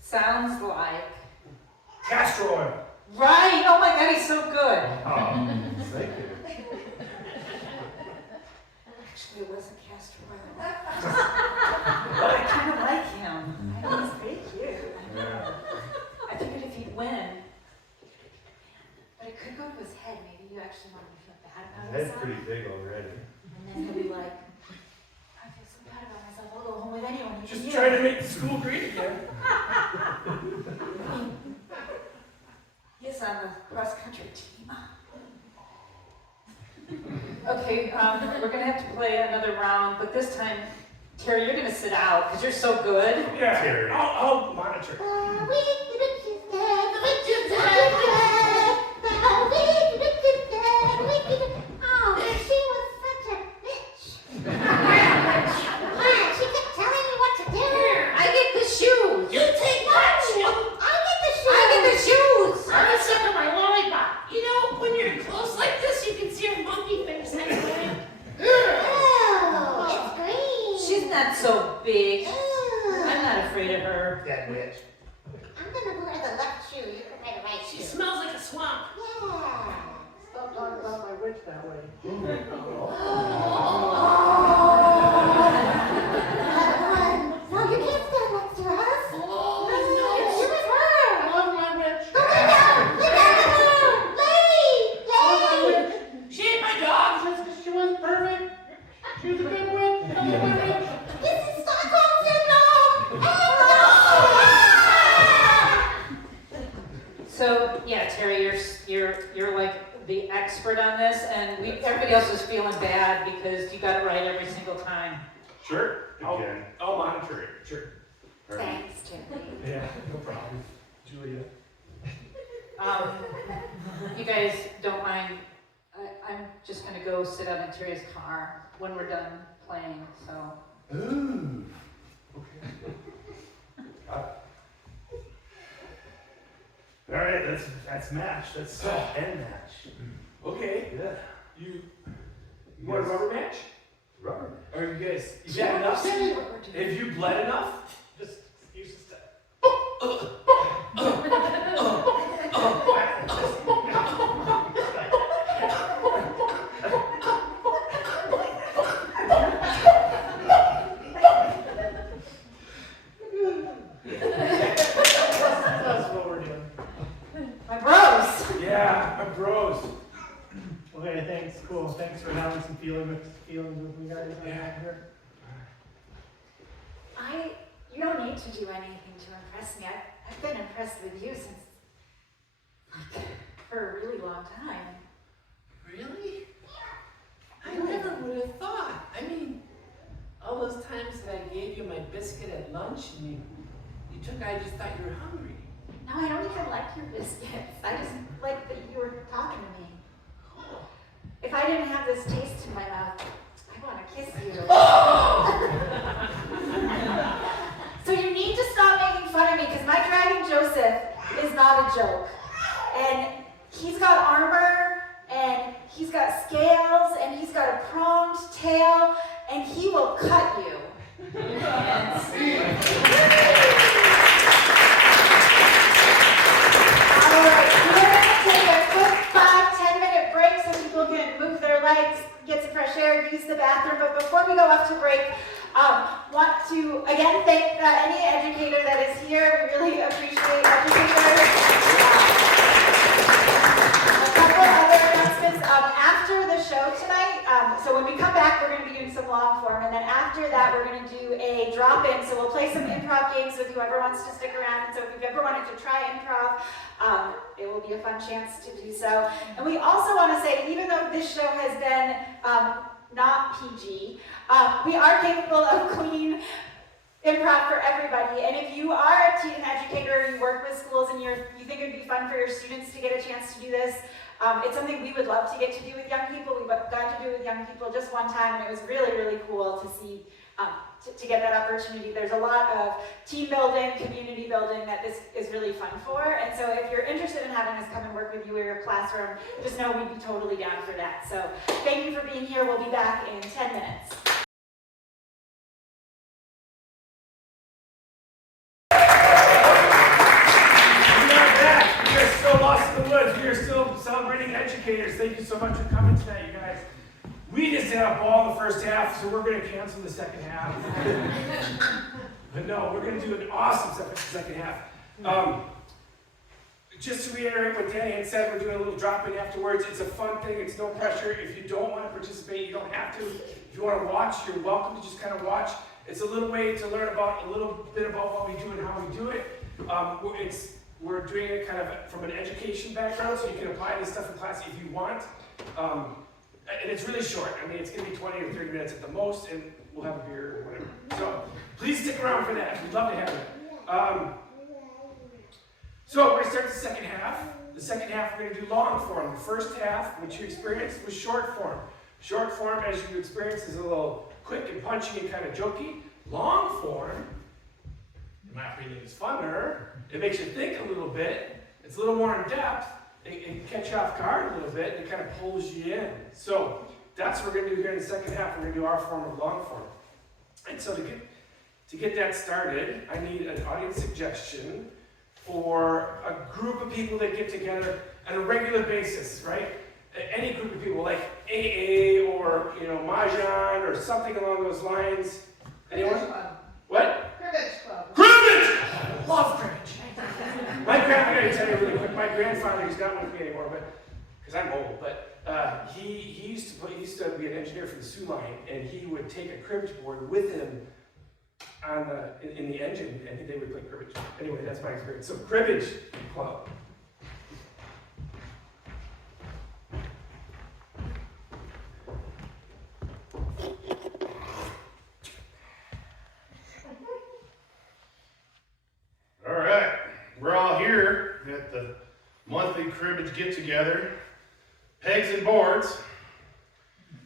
sounds like. Castor oil. Right! Oh my god, he's so good. Thank you. Actually, it wasn't castor oil. But I kind of like him. I think he's pretty cute. Yeah. I figured if he'd win. But it could go to his head. Maybe you actually want him to feel bad about My head's himself. pretty big already. And then he'll be like, I feel so bad about myself. I'll go home with anyone. even Just you." trying to make the school great again. He's on the cross country team. Okay, we're gonna have to play another round, but this time, Terry, you're gonna sit out because you're so good. Yeah, Terry. I'll monitor. Oh, she was such a bitch. She kept telling me what to do. I get the shoes. You take much. I get the shoes. I get the shoes. I'm gonna suck on my lollipop. You know, when you're close like this, you can see her monkey face anyway. Oh, it's green. She's not so big. I'm Oh. not afraid of her. That witch. I'm gonna wear the left shoe. You can wear the right She shoe. smells like a swamp. Yeah. Stop talking about my witch that way. No, you can't stand next to us. Oh, It's no. you and her. I love my witch. Go lay down. Lay down with her. Lay. She ate my dog. Just 'cause she wasn't perfect. She was a good witch. I love my witch. This is Stockholm syndrome. So yeah, Terry, you're like the expert on this, and everybody else is feeling bad because you got it right every single time. Sure. Again. I'll monitor it. Sure. All right. Thanks, Terry. Yeah, no problem. Julia. You guys don't mind? I'm just gonna go sit out in Terry's car when we're done playing. So Ooh. Okay. Got it. All right, that's match. That's end match. Okay. Yeah. You want a rubber match? Rubber. Or you guys, you got enough? What we're doing. Have you bled enough? Just use the step. Thanks for having some feelings with me guys around here. You don't need to do anything to impress me. I've been impressed with you since, like, for a really long time. Really? I never would have thought. I mean, all those times that I gave you my biscuit at lunch and you took, I just thought you were hungry. No, I don't even like your biscuits. I just like that you were talking to me. If I didn't have this taste in my mouth, I want to kiss you. So you need to stop making fun of me, because my dragon Joseph is not a joke. And he's got armor, and he's got scales, and he's got a pronged tail, and he will cut you. Alright, we're going to take a quick 5-10 minute break so people can move their legs, get some fresh air, use the bathroom. But before we go off to break, want to again thank any educator that is here. We really appreciate educators. A couple other announcements. After the show tonight, so when we come back, we're going to be doing some long form, and then after that, we're going to do a drop-in. So we'll play some improv games with whoever wants to stick around. And so if you've ever wanted to try improv, it will be a fun chance to do so. And we also want to say, even though this show has been not PG, we are capable of clean improv for everybody. And if you are an educator, you work with schools, and you think it would be fun for your students to get a chance to do this, it's something we would love to get to do with young people. We got to do it with young people just one time, and it was really, really cool to see, to get that opportunity. There's a lot of team building, community building that this is really fun for. And so if you're interested in having us come and work with you in your classroom, just know we'd be totally down for that. So thank you for being here. We'll be back in 10 minutes. We are still celebrating educators. Thank you so much for coming tonight, you guys. We just had a ball the first half, so we're going to cancel the second half. But no, we're going to do an awesome second half. Just to reiterate what Danny had said, we're doing a little drop-in afterwards. It's a fun thing. It's no pressure. If you don't want to participate, you don't have to. If you want to watch, you're welcome to just kind of watch. It's a little way to learn about a little bit about what we do and how we do it. We're doing it kind of from an education background, so you can apply this stuff in class if you want. And it's really short. I mean, it's going to be 20 or 30 minutes at the most, and we'll have a beer or whatever. So please stick around for that. We'd love to have you. So we're going to start the second half. The second half, we're going to do long form. The first half, which you experienced, was short form. Short form, as you experienced, is a little quick and punchy and kind of jokey. Long form, in my opinion, is funner. It makes you think a little bit. It's a little more in depth. It can catch you off guard a little bit, and it kind of pulls you in. So that's what we're going to do here in the second half. We're going to do our form of long form. And so to get that started, I need an audience suggestion for a group of people that get together on a regular basis, right? Any group of people, like AA or Mahjong or something along those lines. Anyone? What? Cribbage club. Cribbage! I love cribbage. I gotta tell you really quick, my grandfather, he's not with me anymore, but because I'm old, but he used to be an engineer for the Sioux Line, and he would take a cribbage board with him in the engine, and they would play cribbage. Anyway, that's my experience. So cribbage club. All right, we're all here at the monthly cribbage get-together, Pegs and Boards.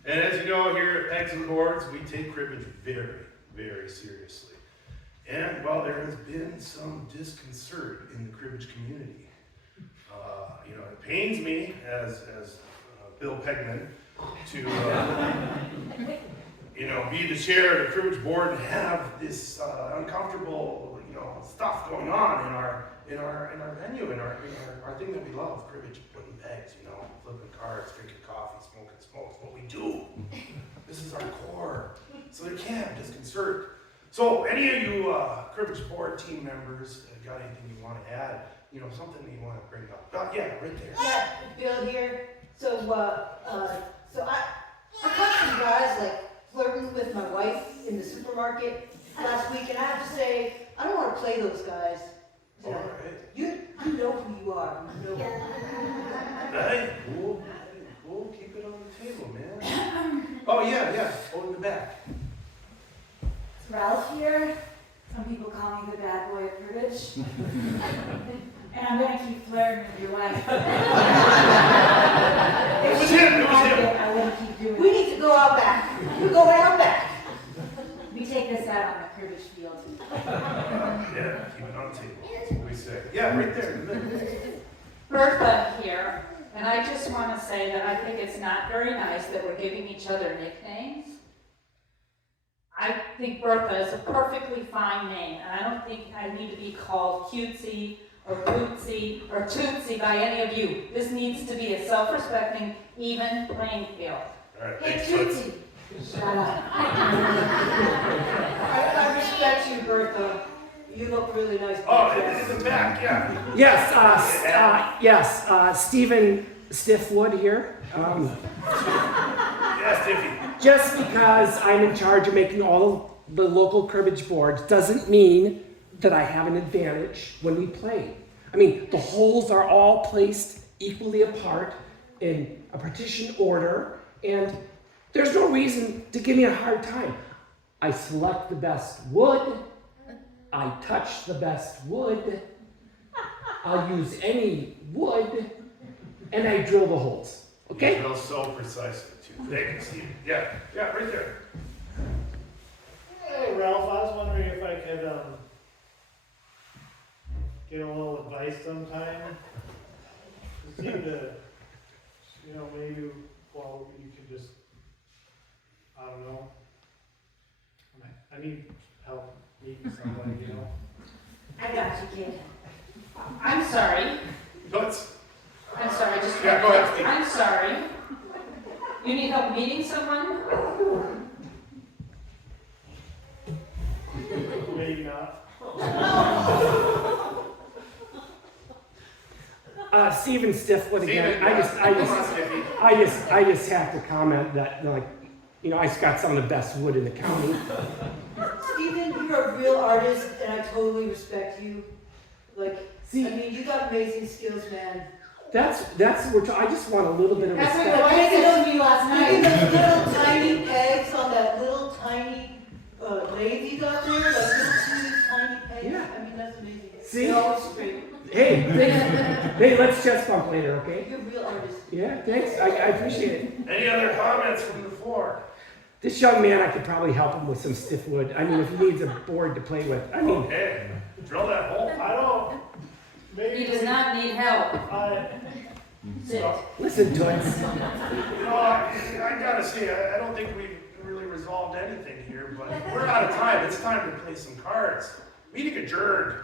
And as you know, here at Pegs and Boards, we take cribbage very, very seriously. And while there has been some disconcert in the cribbage community, it pains me as Bill Pegman to be the chair of the cribbage board and have this uncomfortable stuff going on in our venue, in our thing that we love, cribbage, putting pegs, flipping cards, drinking coffee, smoking smokes, what we do. This is our core. So there can't be disconcert. So any of you cribbage board team members got anything you want to add? Something you want to bring up? Yeah, right there. Yeah, Bill here. So market last week, and I have to say, I don't want to play those guys. All right. You know who you are. You know. Hey, we'll keep it on the table, man. Oh, yeah. Oh, in the back. It's Ralph here. Some people call me the bad boy of Cribbage. And I'm gonna keep flirting with your wife. It was him. I wouldn't keep doing We it. need to go out back. We go out back. We take this out on the Cribbage field. Yeah, keep it on the table. That's what we say. Yeah, right there in the middle. Bertha here, and I just want to say that I think it's not very nice that we're giving each other nicknames. I think Bertha is a perfectly fine name, and I don't think I need to be called cutesy or bootsy or tootsie by any of you. This needs to be a self-respecting, even playing field. All right, Hey, thanks, bud. Tootsie. Shut up. I respect you, Bertha. You look really nice. Oh, in the back, yeah. Yes, Stephen Stiffwood here. Yeah, Stiffy. Just because I'm in charge of making all the local cribbage boards doesn't mean that I have an advantage when we play. I mean, the holes are all placed equally apart in a partition order, and there's no reason to give me a hard time. I select the best wood, I touch the best wood, I'll use any wood, and I drill the holes. Okay? You drill so precisely, too. Thank you, Steve. Yeah, right there. Hey Ralph, I was wondering if I could get a little advice sometime. It seemed to, maybe, well, you could just, I don't know. I need help meeting somebody, I got you, kid. I'm sorry. Let's. I'm sorry, just. Yeah, go ahead, Steve. I'm sorry. You need help meeting someone? Maybe not. Stephen Stiffwood again. Steven, I just have to comment that, I just got some of the best wood in the county. Stephen, you're a real artist, and I totally respect you. You got amazing skills, man. I just want a little bit of That's respect. what I said to me last Look night. at those little tiny pegs on that little tiny lathe you got there, like little teeny tiny pegs. Yeah. I mean, that's amazing. See? They're always straight. Hey, let's chest bump later, okay? You're a real artist. Yeah, thanks. I appreciate it. Any other comments from the floor? This young man, I could probably help him with some stiff wood. I mean, if he needs a board to play with. I mean, Okay, drill that hole. I don't, maybe. He does not need help. Sit. listen to it. I gotta say, I don't think we've really resolved anything here, but we're out of time. It's time to play some cards. Meeting adjourned.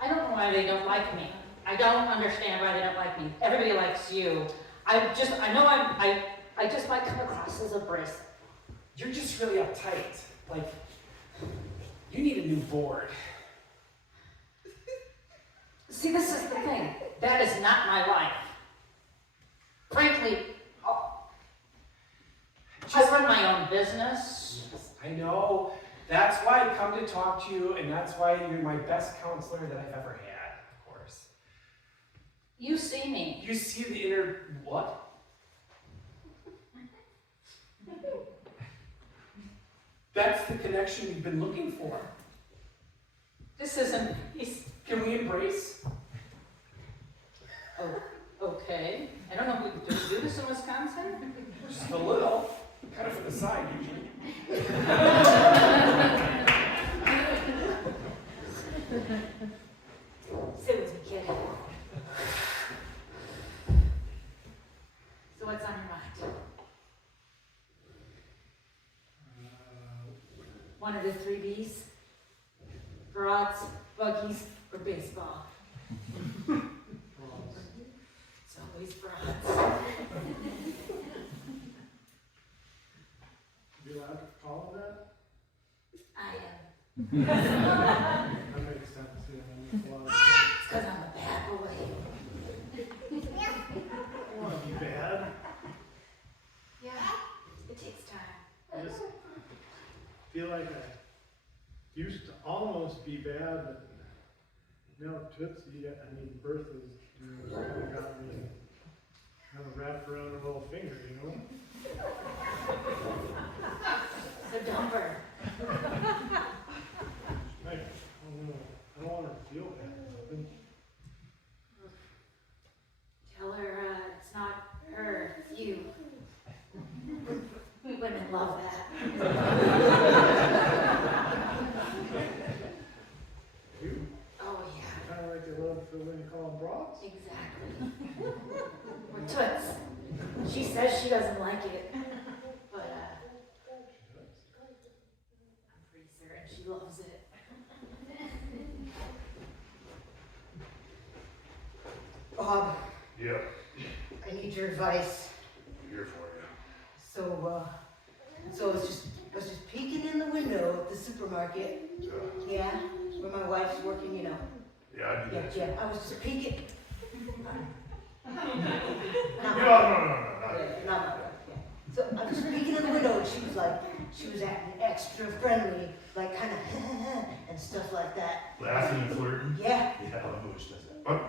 I don't know why they don't like me. I don't understand why they don't like me. Everybody likes you. I just might come across as abrasive. You're just really uptight. You need a new board. See, this is the thing. That is not my life. Frankly, I run my own business. Yes, I know. That's why I come to talk to you, and that's why you're my best counselor that I've ever had, of course. You see me. You see the inner what? That's the connection you've been looking for. This isn't. Can we embrace? Oh, okay. I don't know if we do this in Wisconsin. Just a little. Kind of from the side, usually. Sit with me, kid. So what's on your mind? One of the 3 Bs? Broads, buggies, or baseball? It's always broads. You allowed to call him that? I am. That makes sense, yeah. like I used to almost be bad, but now Tootsie, I mean Bertha's really got me kind of wrapped around her little finger, you know? So dumper. Like, I don't know, I don't want her to feel bad or something. Tell her it's not her, it's you. Women love that. You? Oh, yeah. Kind of like they love to when you call them broads? Exactly. Or toots. She says she doesn't like it. But, I'm pretty certain she loves it. Bob, Yeah, I need your advice. I'm here for you. So I was just peeking in the window of the supermarket. Yeah, where my wife's working, you know. Yeah, I do that. Yeah, I was just peeking. No, Not no, my- no, Yeah, not my wife, yeah. So I was just peeking in the window and she was acting extra friendly, like kind of and stuff like that. Laughing and flirting. Yeah, Yeah, I love when she does that. But,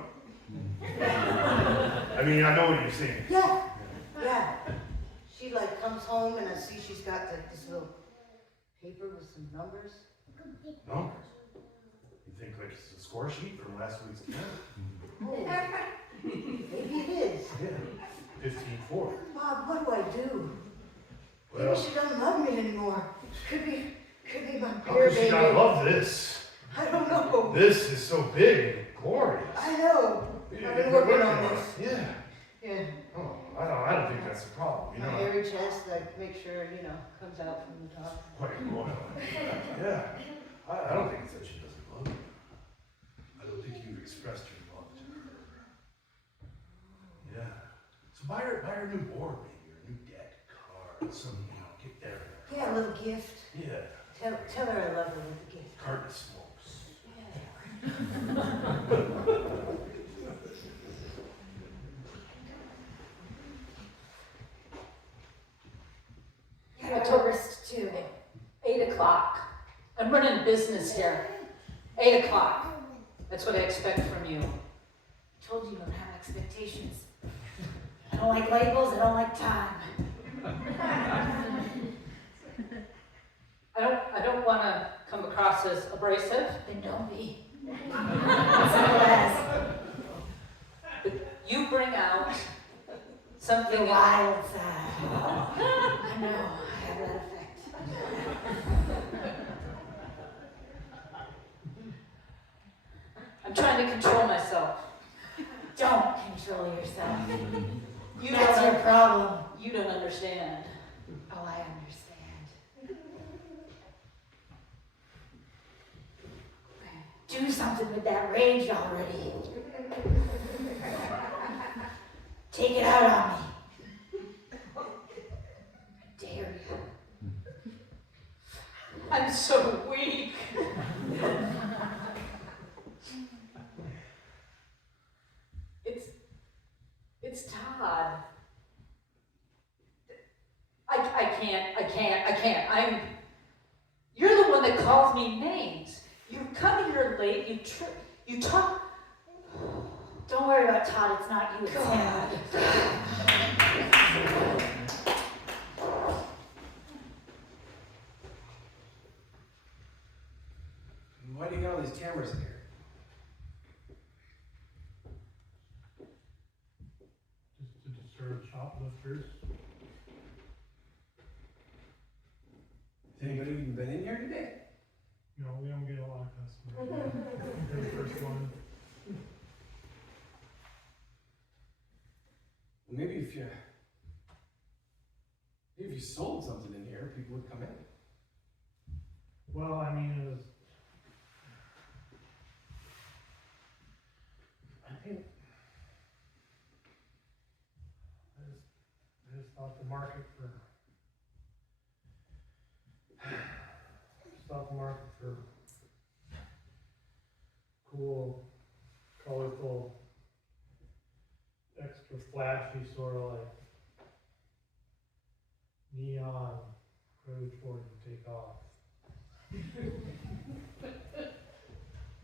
I mean, I know what you're saying. yeah. She like comes home and I see she's got this little paper with some numbers. Numbers. You think like it's a score sheet from last week's game? Oh, maybe it is. Yeah. 15-4. Bob, what do I do? Maybe Well, she doesn't love me anymore. Could be my how beer could she baby. not love this? I don't know. This is so big and glorious. I know. Yeah, I've been you're working on it. this. Yeah. Yeah. Oh, I don't think that's a problem. You My know. hairy chest, like make sure, comes out from the top. Quite loyal. Yeah. I don't think it's that she doesn't love you. I don't think you've expressed your love to her. Yeah. So buy her a new board, maybe, or a new deck, car, something, get there. Yeah, a little gift. Yeah. Tell her I love her with a gift. Carton of smokes. You got a tourist too. 8 o'clock. I'm running a business here. 8 o'clock. That's what I expect from you. I told you don't have expectations. I don't like labels, I don't like time. I don't want to come across as abrasive. Then don't be. Simple as. You bring out something The that wild side. I know, I have that effect. I'm trying to control myself. Don't control yourself. You That's don't, your problem. you don't understand. Oh, I understand. Do something with that rage already. Take it out on me. I dare you. I'm so weak. It's Todd. I can't. You're the one that calls me names. You come here late, you talk. Don't worry about Todd, it's not you, it's him. Why do you got all these cameras in here? Just to disturb shoplifters. Has anybody even been in here today? No, we don't get a lot of customers. You're the first one. Maybe if you sold something in here, people would come in. Well, I mean, it was. I think. I just thought the market for. Cool, colorful, extra flashy, sort of like neon, really for you to take off.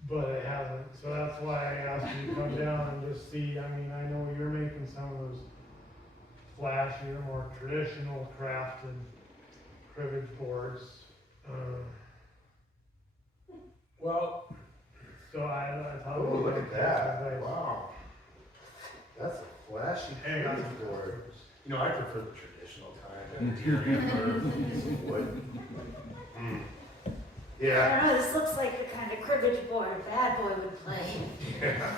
But it hasn't, so that's why I asked you to come down and just see. I mean, I know you're making some of those flashier, more traditional crafted cribbage boards. Well, So I thought. oh, we'd look go at take that. advice. Wow. That's a flashy Hang on. cribbage board. You know, I prefer the traditional kind, that deer antler, piece of wood. Mm. I Yeah. don't know, this looks like the kind of cribbage board a bad boy would play. Yeah.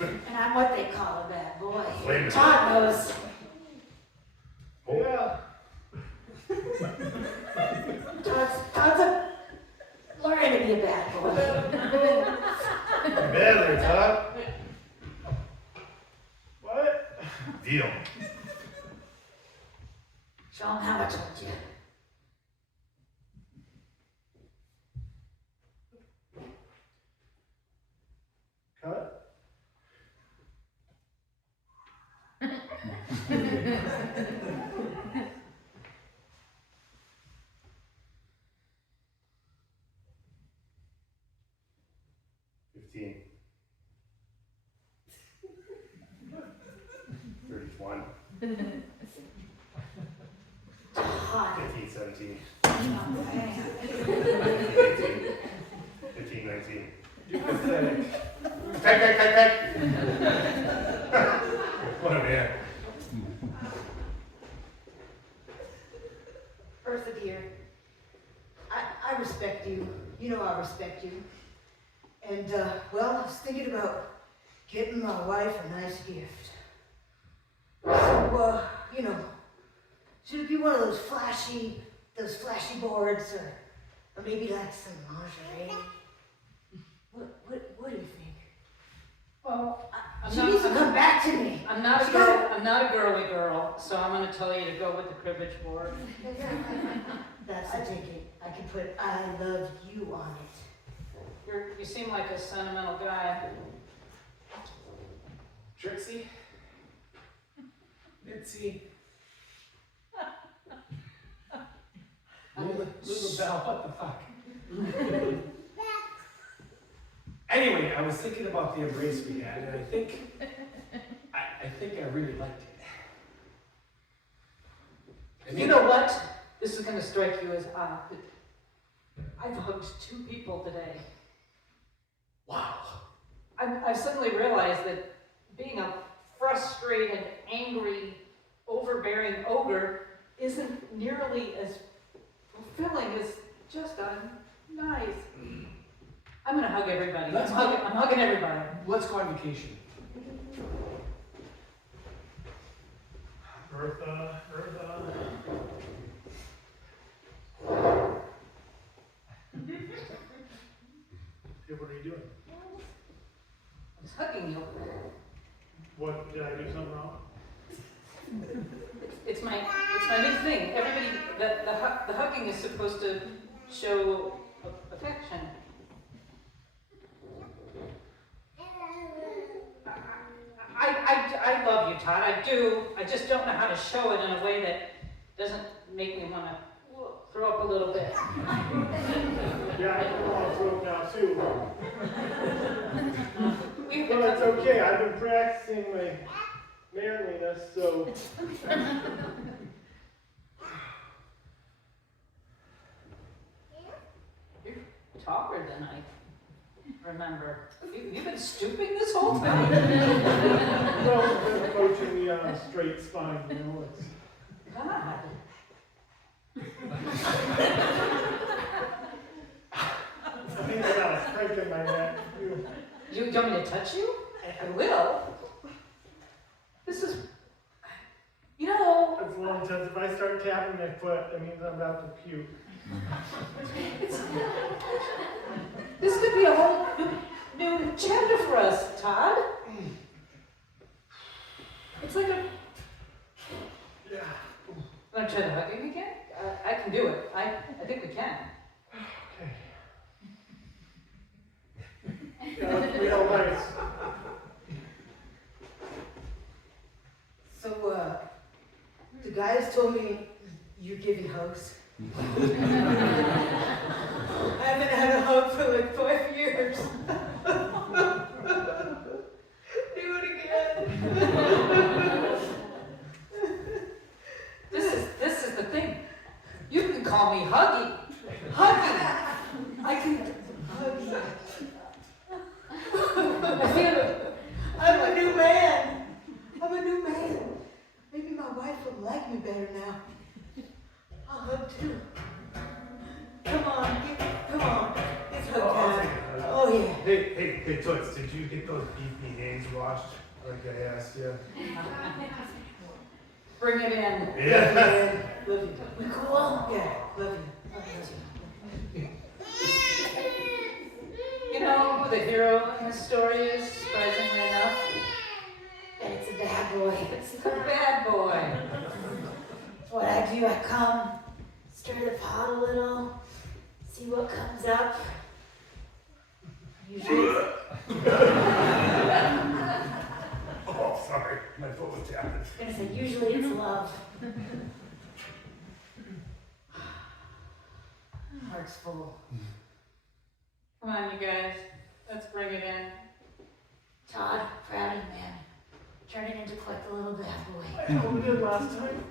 And I'm what they call a bad boy. Wait a Todd knows. Oh. Yeah. Todd's learning to be a bad boy. Better, Todd. What? Deal. Show him how I told you. Cut? $15. 31. Todd. 15, 17. Oh, man. 18. 15, 19. You're pathetic. Peck. What a man. Bertha dear, I respect you. You know I respect you. And, well, I was thinking about getting my wife a nice gift. So, you know, should it be one of those flashy boards, or maybe like some lingerie? What do you think? Well, She needs to come back to me. I'm not a girl. I'm not a girly girl, so I'm going to tell you to go with the cribbage board. That's a ticket. I can put "I love you" on it. You seem like a sentimental guy. Trixie? Mitzi? Little Bell, what the fuck? Anyway, I was thinking about the embrace we had, and I think I really liked it. I mean, You know what? This is going to strike you as odd, but I've hugged 2 people today. wow. I suddenly realized that being a frustrated, angry, overbearing ogre isn't nearly as fulfilling as just a nice. I'm going to hug everybody. I'm hugging everybody. Let's go on vacation. Bertha. Hey, what are you doing? I was hugging you. What, did I do something wrong? It's my new thing. Everybody, the hugging is supposed to show affection. I love you, Todd. I do. I just don't know how to show it in a way that doesn't make me want to throw up a little bit. Yeah, I want to throw up now too. We've But been it's okay, I've been practicing my manliness, so. You're taller than I remember. You've been stooping this whole time? No, I've been coaching me on a straight spine, you know, it's. God. I think I got a crick in my neck. You want me to touch you? I will. This is, you know, It's a little intense. If I start tapping my foot, that means I'm about to puke. this could be a whole new chapter for us, Todd. It's like a. Yeah. Want to try the hugging again? I can do it. I think we can. Okay. Yeah, let's real nice. So, the guys told me you're giving hugs. I Hey, Toots, did you get those beefy hands washed like I asked you? Bring it in. Yeah. Livia. We cool? Yeah, Livia. You know who the hero in this story is, surprisingly enough? It's a bad boy. It's the bad boy. What I do, I come, stir the pot a little, see what comes up. Usually, Oh, sorry, my foot was tapping. I'm gonna say, usually it's love. Heart's full. Come on, you guys. Let's bring it in. Todd, proud of you, man. Turning into quite the little bad boy. I know we did last time.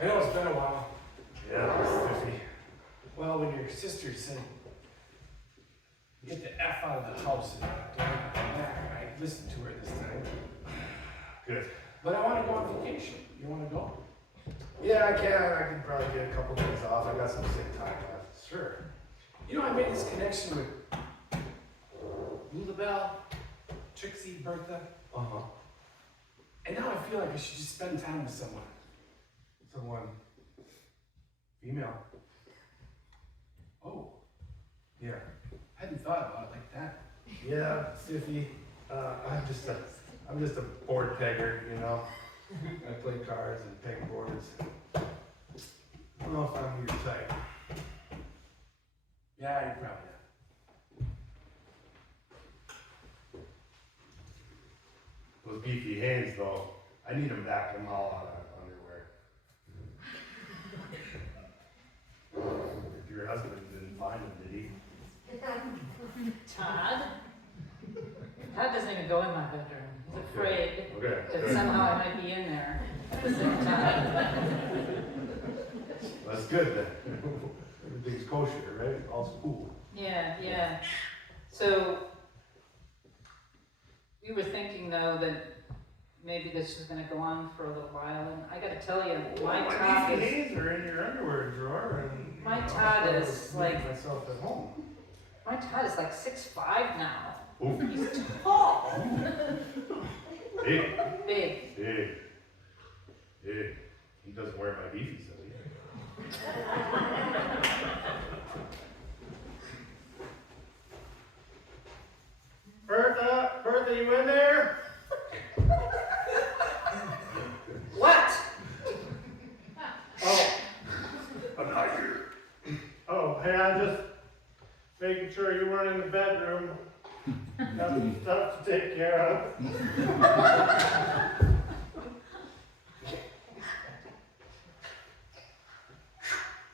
I know it's been a while. Yeah, it's stiffy. Well, when your sister said, get the F out of the house and don't come back, I listened to her this time. Good. But I want to go on vacation. You want to go? Yeah, I can. I can probably get a couple days off. I got some sick time left. Sure. You know, I made this connection with Lulabelle, Trixie, Bertha, Uh-huh. and now I feel like I should just spend time with someone. Someone female. Oh, Yeah. I hadn't thought about it like that. Yeah, stiffy. I'm just a board pegger, you know. I play cards and peg boards. I don't know if I'm your type. Yeah, you probably have. Those beefy hands, though, I need them back. I'm all out of underwear. Your husband didn't find them, did he? Todd? Todd doesn't even go in my bedroom. He's afraid Okay. that somehow I might be in there at the same time. That's good then. Everything's kosher, right? All's cool. Yeah. So, we were thinking though that maybe this is gonna go on for a little while, and I gotta tell you, my Todd beefy is, hands are in your underwear drawer, and My you know, Todd I is was like- making myself at home. my Todd is like 6'5" now. Ooh. He's tall, Hey, big. hey. He doesn't wear my beefies, does he? Bertha, you in there? What? Oh, I'm not here. oh, hey, I'm just making sure you weren't in the bedroom. Got some stuff to take care of.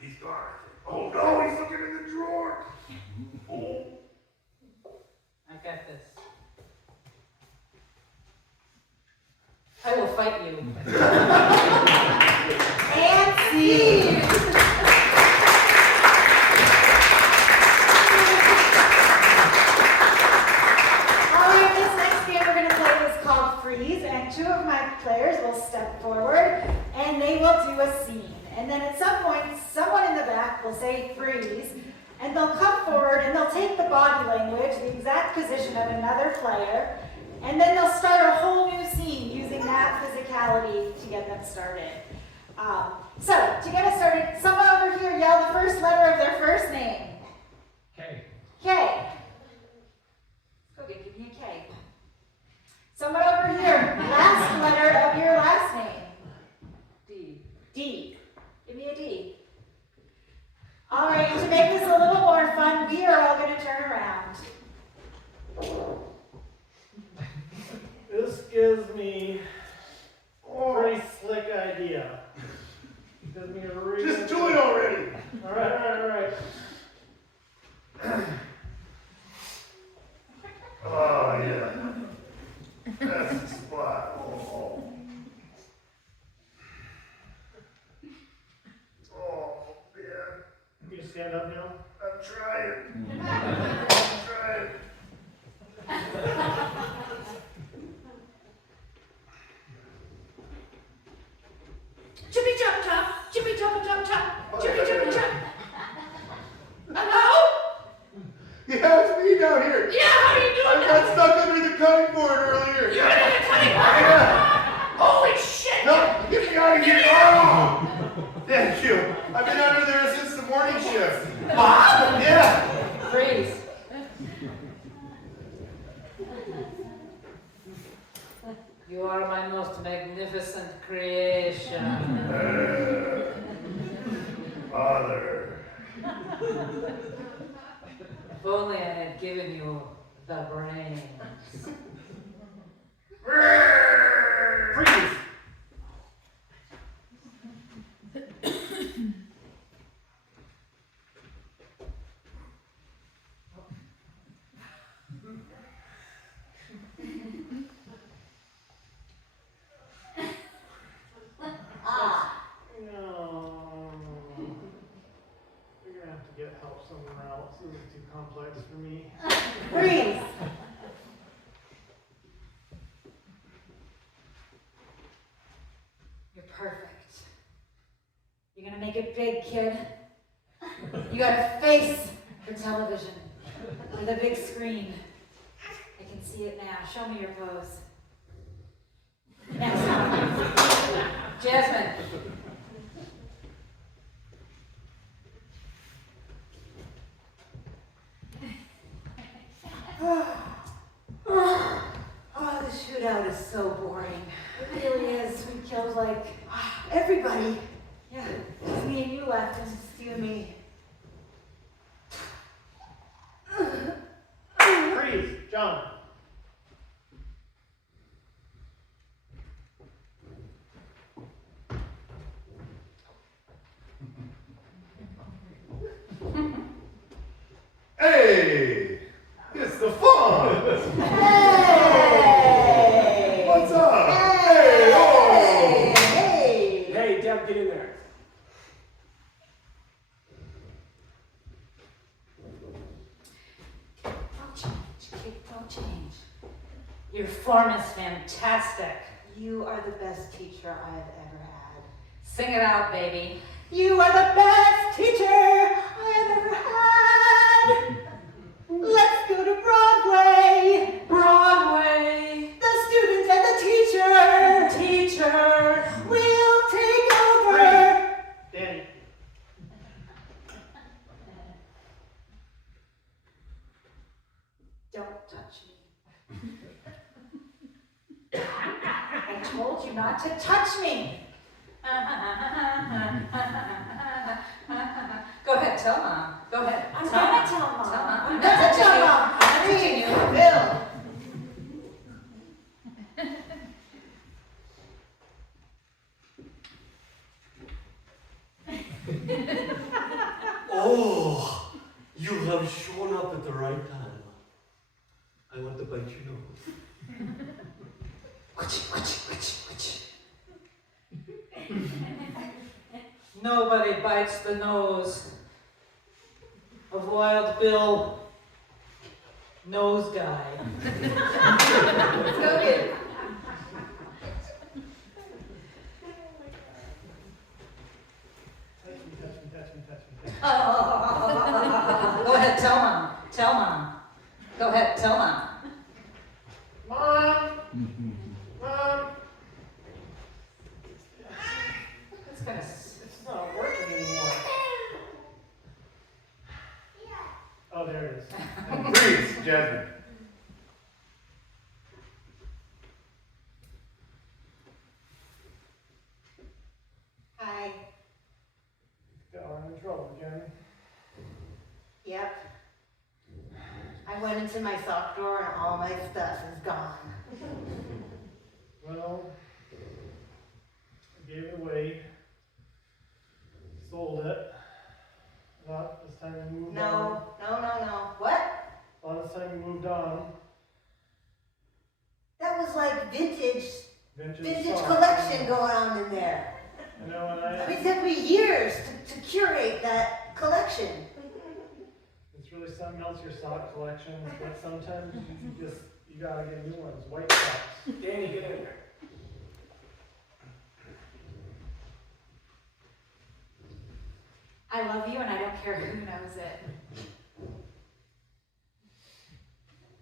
He's gone. Oh no, he's looking in the drawer. Oh. I got this. I will fight you. And see. Alright, this next game we're going to play is called Freeze, and two of my players will step forward and they will do a scene. And then at some point, someone in the back will say freeze, and they'll come forward and they'll take the body language, the exact position of another player, and then they'll start a whole new scene using that physicality to get them started. So, to get us started, someone over here yell the first letter of their first name. Okay. K. Okay, give me a K. Someone over here, last letter of your last name. D. D. Give me a D. All right, to make this a little more fun, we are all going to turn around. This gives me a pretty slick idea. Gives me a real... Just do it already. All right. Oh yeah. That's the spot. Oh. Oh man. You can stand up now. I'm trying. I'm trying. Thank you. I've been under there since the morning shift. Mom? Yeah. Freeze. You are my most magnificent creation. Father. If only I had given you the brains. Freeze! No. You're gonna have to get help somewhere else. This is too complex for me. Freeze. You're perfect. You're gonna make it big, kid. You got a face for television with a big screen. I can see it now. Show me your pose. Next time. Jasmine. Oh, the shootout is so boring. It really is. We killed like everybody. Yeah, just me and you left, and just you and me. Freeze! John. Hey! It's the fun! Hey! What's up? Hey! Oh! Hey! Hey, Deb, get in there. Don't change, kid, don't change. Your form is fantastic. You are the best teacher I've ever had. Sing it out, baby. You are the best teacher I have ever had. Let's go to Broadway. Broadway, The student and the teacher. teacher. We'll take over. Danny. Don't touch me. I told you not to touch me. Go ahead, tell Mom. Go ahead. I'm gonna tell Mom. Tell Mom. I'm gonna tell Mom. I'm gonna continue. Bill. Oh, you have shown up at the right time. I want to bite your nose. Nobody bites the nose of Wild Bill Nose Guy. Go get it. Touch me. Go ahead, tell Mom. Tell Mom. Go ahead, tell Mom. Mom! Mom! It's gonna. It's not working anymore. Oh, there it is. Freeze, Jasmine. Hi. I'm in trouble again. Yep. I went into my sock drawer and all my stuff is gone. Well, I gave it away. Sold it. Not this time we moved on. No. What? Well, this time we moved on. That was like vintage Vintage socks. collection going on in there. You know, and I mean, it took me years to curate that collection. it's really something else, your sock collection, but sometimes you gotta get new ones, white socks. Danny, get in there. I love you and I don't care who knows it.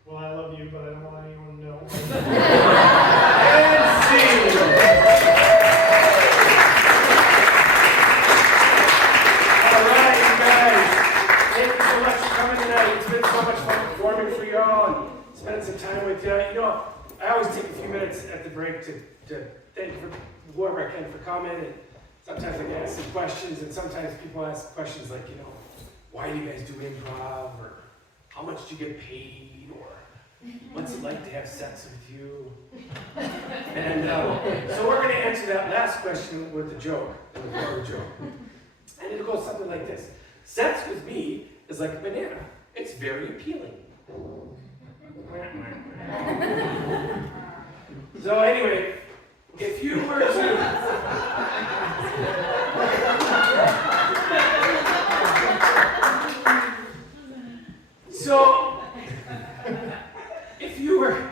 Well, I love you, but I don't want anyone to know. And scene! at the break to thank for whoever I can for coming, and sometimes I get asked some questions, and sometimes people ask questions like, you know, why do you guys do improv, or how much do you get paid, or what's it like to have sex with you? And so we're going to answer that last question with a joke, and it'll go something like this. Sex with me is like a banana. It's very appealing. So anyway, if you were to... So, if you were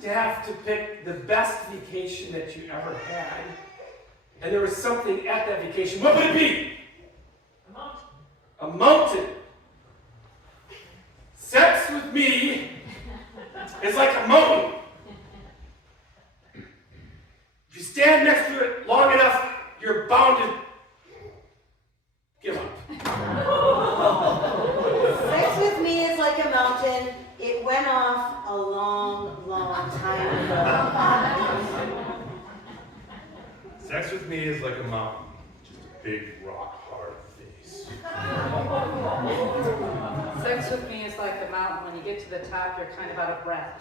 to have to pick the best vacation that you ever had, and there was something at that vacation, what would it be? A mountain. A mountain. Sex with me is like a mountain. If you stand next to it long enough, you're bound to give up. Sex with me is like a mountain. It went off a long, long time ago. Sex with me is like a mountain, just a big rock hard face. Sex with me is like a mountain. When you get to the top, you're kind of out of breath.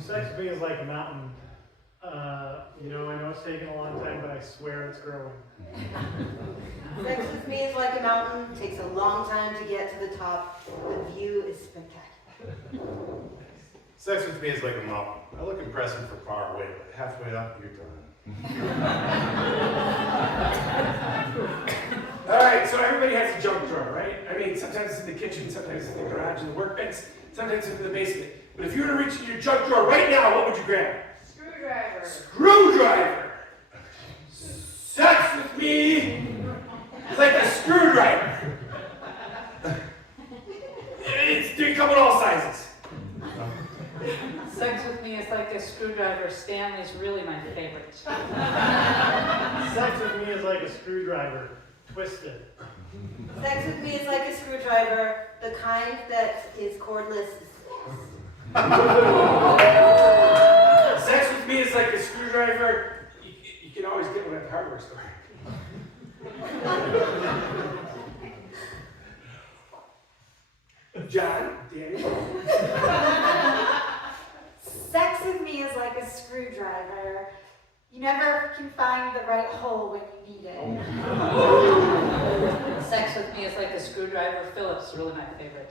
Sex with me is like a mountain. You know, I know it's taken a long time, but I swear it's growing. Sex with me is like a mountain. It takes a long time to get to the top. The view is spectacular. Sex with me is like a mountain. I look impressive from far away, but halfway up, you're done. All right, so everybody has a junk drawer, right? I mean, sometimes it's in the kitchen, sometimes it's in the garage, in the workbench, sometimes it's in the basement. But if you were to reach in your junk drawer right now, what would you grab? Screwdriver. Screwdriver. Sex with me is like a screwdriver. They come in all sizes. Sex with me is like a screwdriver. Stanley's really my favorite. Sex with me is like a screwdriver, twisted. Sex with me is like a screwdriver, the kind that is cordless. Sex with me is like a screwdriver. You can always get one at the hardware store. John, Danny. Sex with me is like a screwdriver. You never can find the right hole when you need it. Sex with me is like a screwdriver. Phillips is really my favorite.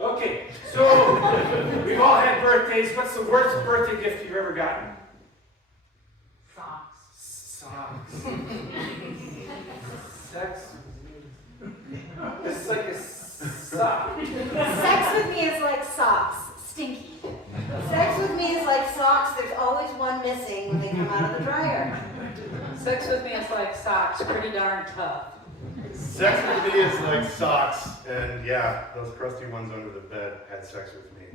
Okay, so we've all had birthdays. What's the worst birthday gift you've ever gotten? Socks. Socks. Sex. This is like a sock. Sex with me is like socks. Stinky. Sex with me is like socks. There's always one missing when they come out of the dryer. Sex with me is like socks. Pretty darn tough. Sex with me is like socks, and yeah, those crusty ones under the bed had sex with me.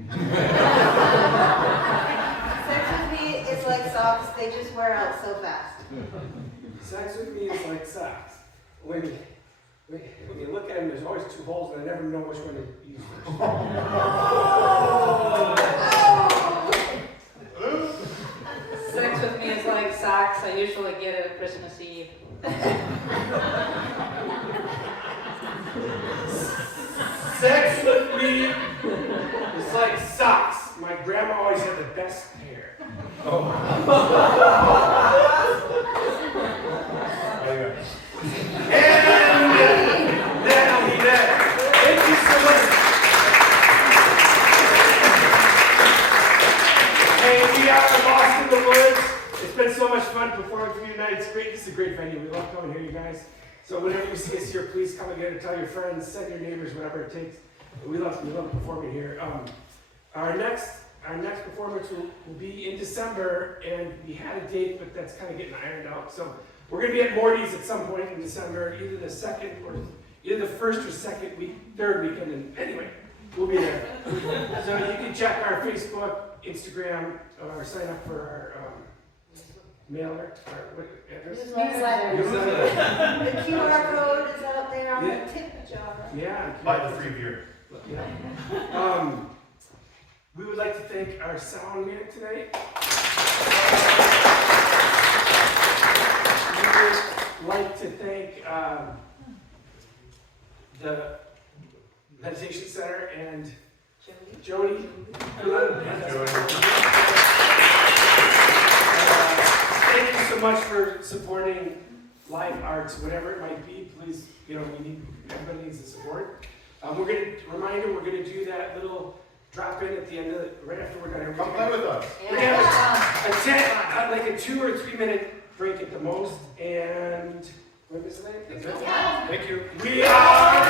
Sex with me is like socks. They just wear out so fast. Sex with me is like socks. When you look at them, there's always two holes, and I never know which one to use first. Sex with me is like socks. I usually get it at Christmas Eve. Sex with me is like socks. My grandma always had the best hair. And that'll be that. Thank you so much. Hey, we are Lost in the Woods. It's been so much fun performing for you tonight. It's great. This is a great venue. We love coming here, you guys. So whenever you see us here, please come again and tell your friends, send your neighbors, whatever it takes. We love performing here. Our next performance will be in December, and we had a date, but that's kind of getting ironed out. So we're going to be at Morty's at some point in December, either the first or second week, third weekend. And anyway, we'll be there. So you can check our Facebook, Instagram, or sign up for our mailer, or what address? Newsletter. The QR code is out there on Yeah. the tip jar. Yeah. Buy the free beer. Yeah. We would like to thank our sound man tonight. We would like to thank the Meditation Center and Jody. Thank you so much for supporting live arts, whatever it might be. Please, everybody needs the support. We're gonna do that little drop in at the end of right after we're done. Come play with us. We're gonna have like a 2 or 3 minute break at the most, and what is it? That's it. Thank you. We are.